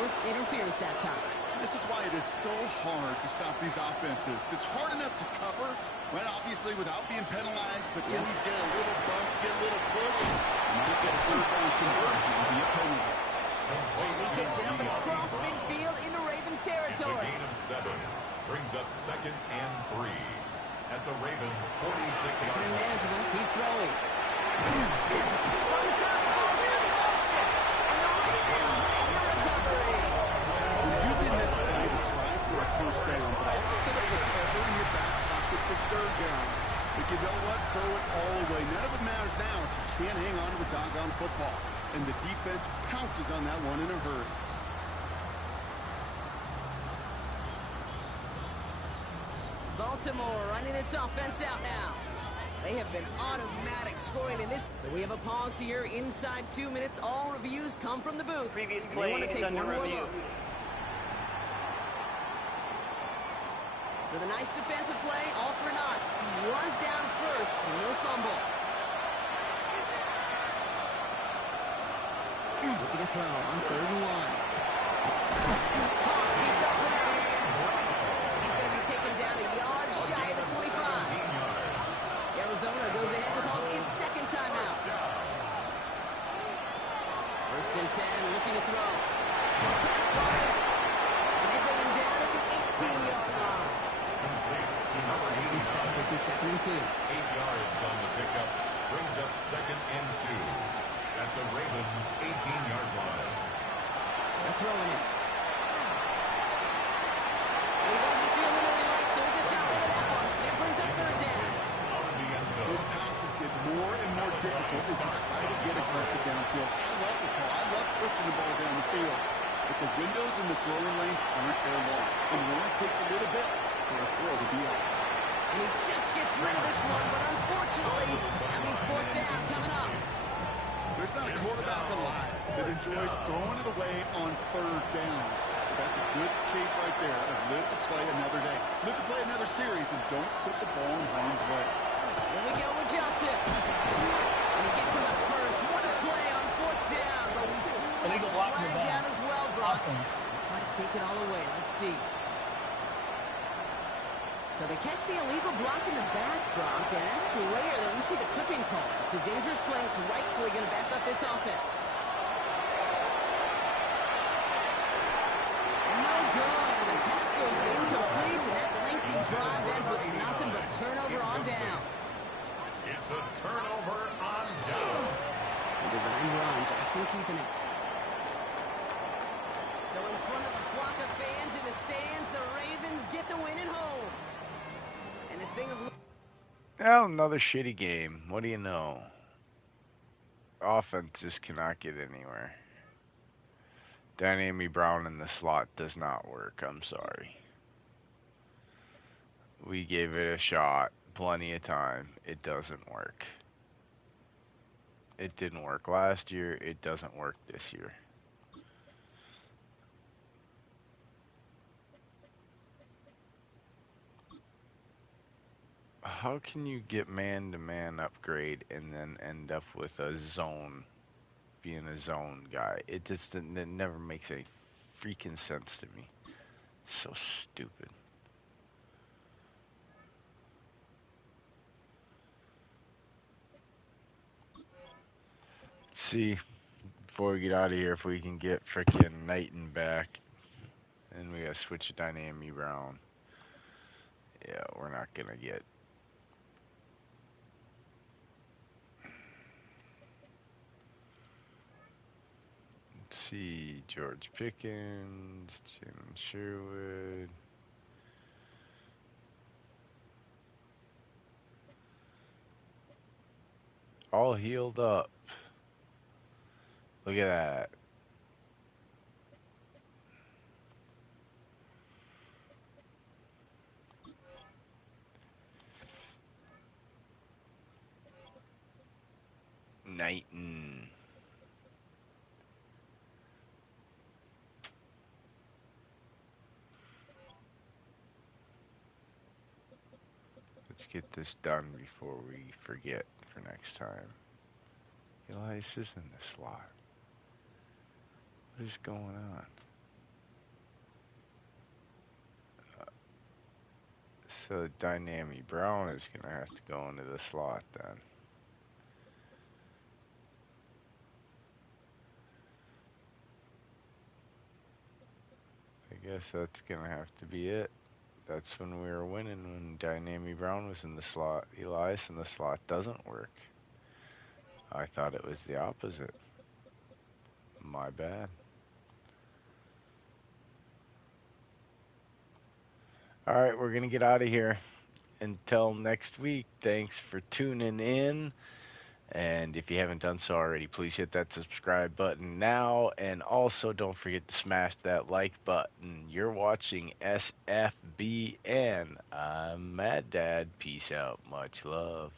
forced interference that time. This is why it is so hard to stop these offenses. It's hard enough to cover, right, obviously, without being penalized, but then you get a little bump, get a little push, and you get a third down conversion via penalty. And he takes it up and across midfield into Ravens territory. It's a gain of 7. Brings up 2nd and 3. At the Ravens' 46-yard Second and line. manageable. He's throwing. It's on the turf. Ball's out. He lost it. And the Ravens make the recovery. We're using this play to try for a first down, but also so that whatever in your back pocket for third down, but you know what? Throw it all away. None of it matters now if you can't hang on to the doggone football. And the defense pounces on that one in a hurry. Baltimore running its offense out now. They have been automatic scoring in this. So we have a pause here inside 2 minutes. All reviews come from the booth. Previous And play they want to is take under one more review. look. So the nice defensive play, all for naught. He was down first, no fumble. Looking to throw on 3rd and 1. He's caught. He's got one. He's going to be taken down a yard shy of the 25. Arizona goes ahead and calls its second timeout. 1st and 10, looking to throw. Pass by. And they bring him down at the 18-yard line. Offense is set. This is 2nd and 2. 8 yards on the pickup. Brings up 2nd and 2. At the Ravens' 18-yard line. They're throwing it. And he doesn't see him in the right, so he just got rid of that one. It brings up 3rd down. Out of the end zone. Those passes get more and more difficult as you try to get aggressive downfield. I love the call. I love pushing the ball down the field. But the windows and the throwing lanes aren't there long. And it only takes a little bit for a throw to be off. And he just gets rid of this one, but unfortunately, that means 4th down coming up. There's not a quarterback alive that enjoys throwing it away on 3rd down. That's a good case right there of live to play another day. Live to play another series and don't put the ball in harm's way. Here we go with Johnson. And he gets him the first. What a play on 4th down, but we do have Illegal a block in the flag back. down as well, Brock. Offense. This might take it all away. Let's see. So they catch the illegal block in the back, Brock, and that's rare that we see the clipping call. It's a dangerous play. It's rightfully going to back up this offense. No good. The pass goes incomplete, and that lengthy drive ends with nothing but a turnover on downs. It's a turnover on downs. The design run, Jackson keeping it. So in front of a flock of fans in the stands, the Ravens get the win at home. And this thing of... Well, another shitty game. What do you know? Offense just cannot get anywhere. Danny Brown in the slot does not work. I'm sorry. We gave it a shot plenty of time. It doesn't work. It didn't work last year. It doesn't work this year. How can you get man-to-man upgrade and then end up with a zone, being a zone guy? It just it never makes any freaking sense to me. So stupid. Let's see, before we get out of here, if we can get frickin' Knighton back. And we gotta switch to Dynamic Brown. Yeah, we're not gonna get... Let's see, George Pickens, Jalen Sherwood. All healed up. Look at that. Knighton. Let's get this done before we forget for next time. Elias is in the slot. What is going on? So Dynamic Brown is going to have to go into the slot then. I guess that's going to have to be it. That's when we were winning, when Dynamic Brown was in the slot. Elias in the slot doesn't work. I thought it was the opposite. My bad. All right, we're going to get out of here. Until next week, thanks for tuning in. And if you haven't done so already, please hit that subscribe button now. And also, don't forget to smash that like button. You're watching SFBN. I'm Mad Dad. Peace out. Much love.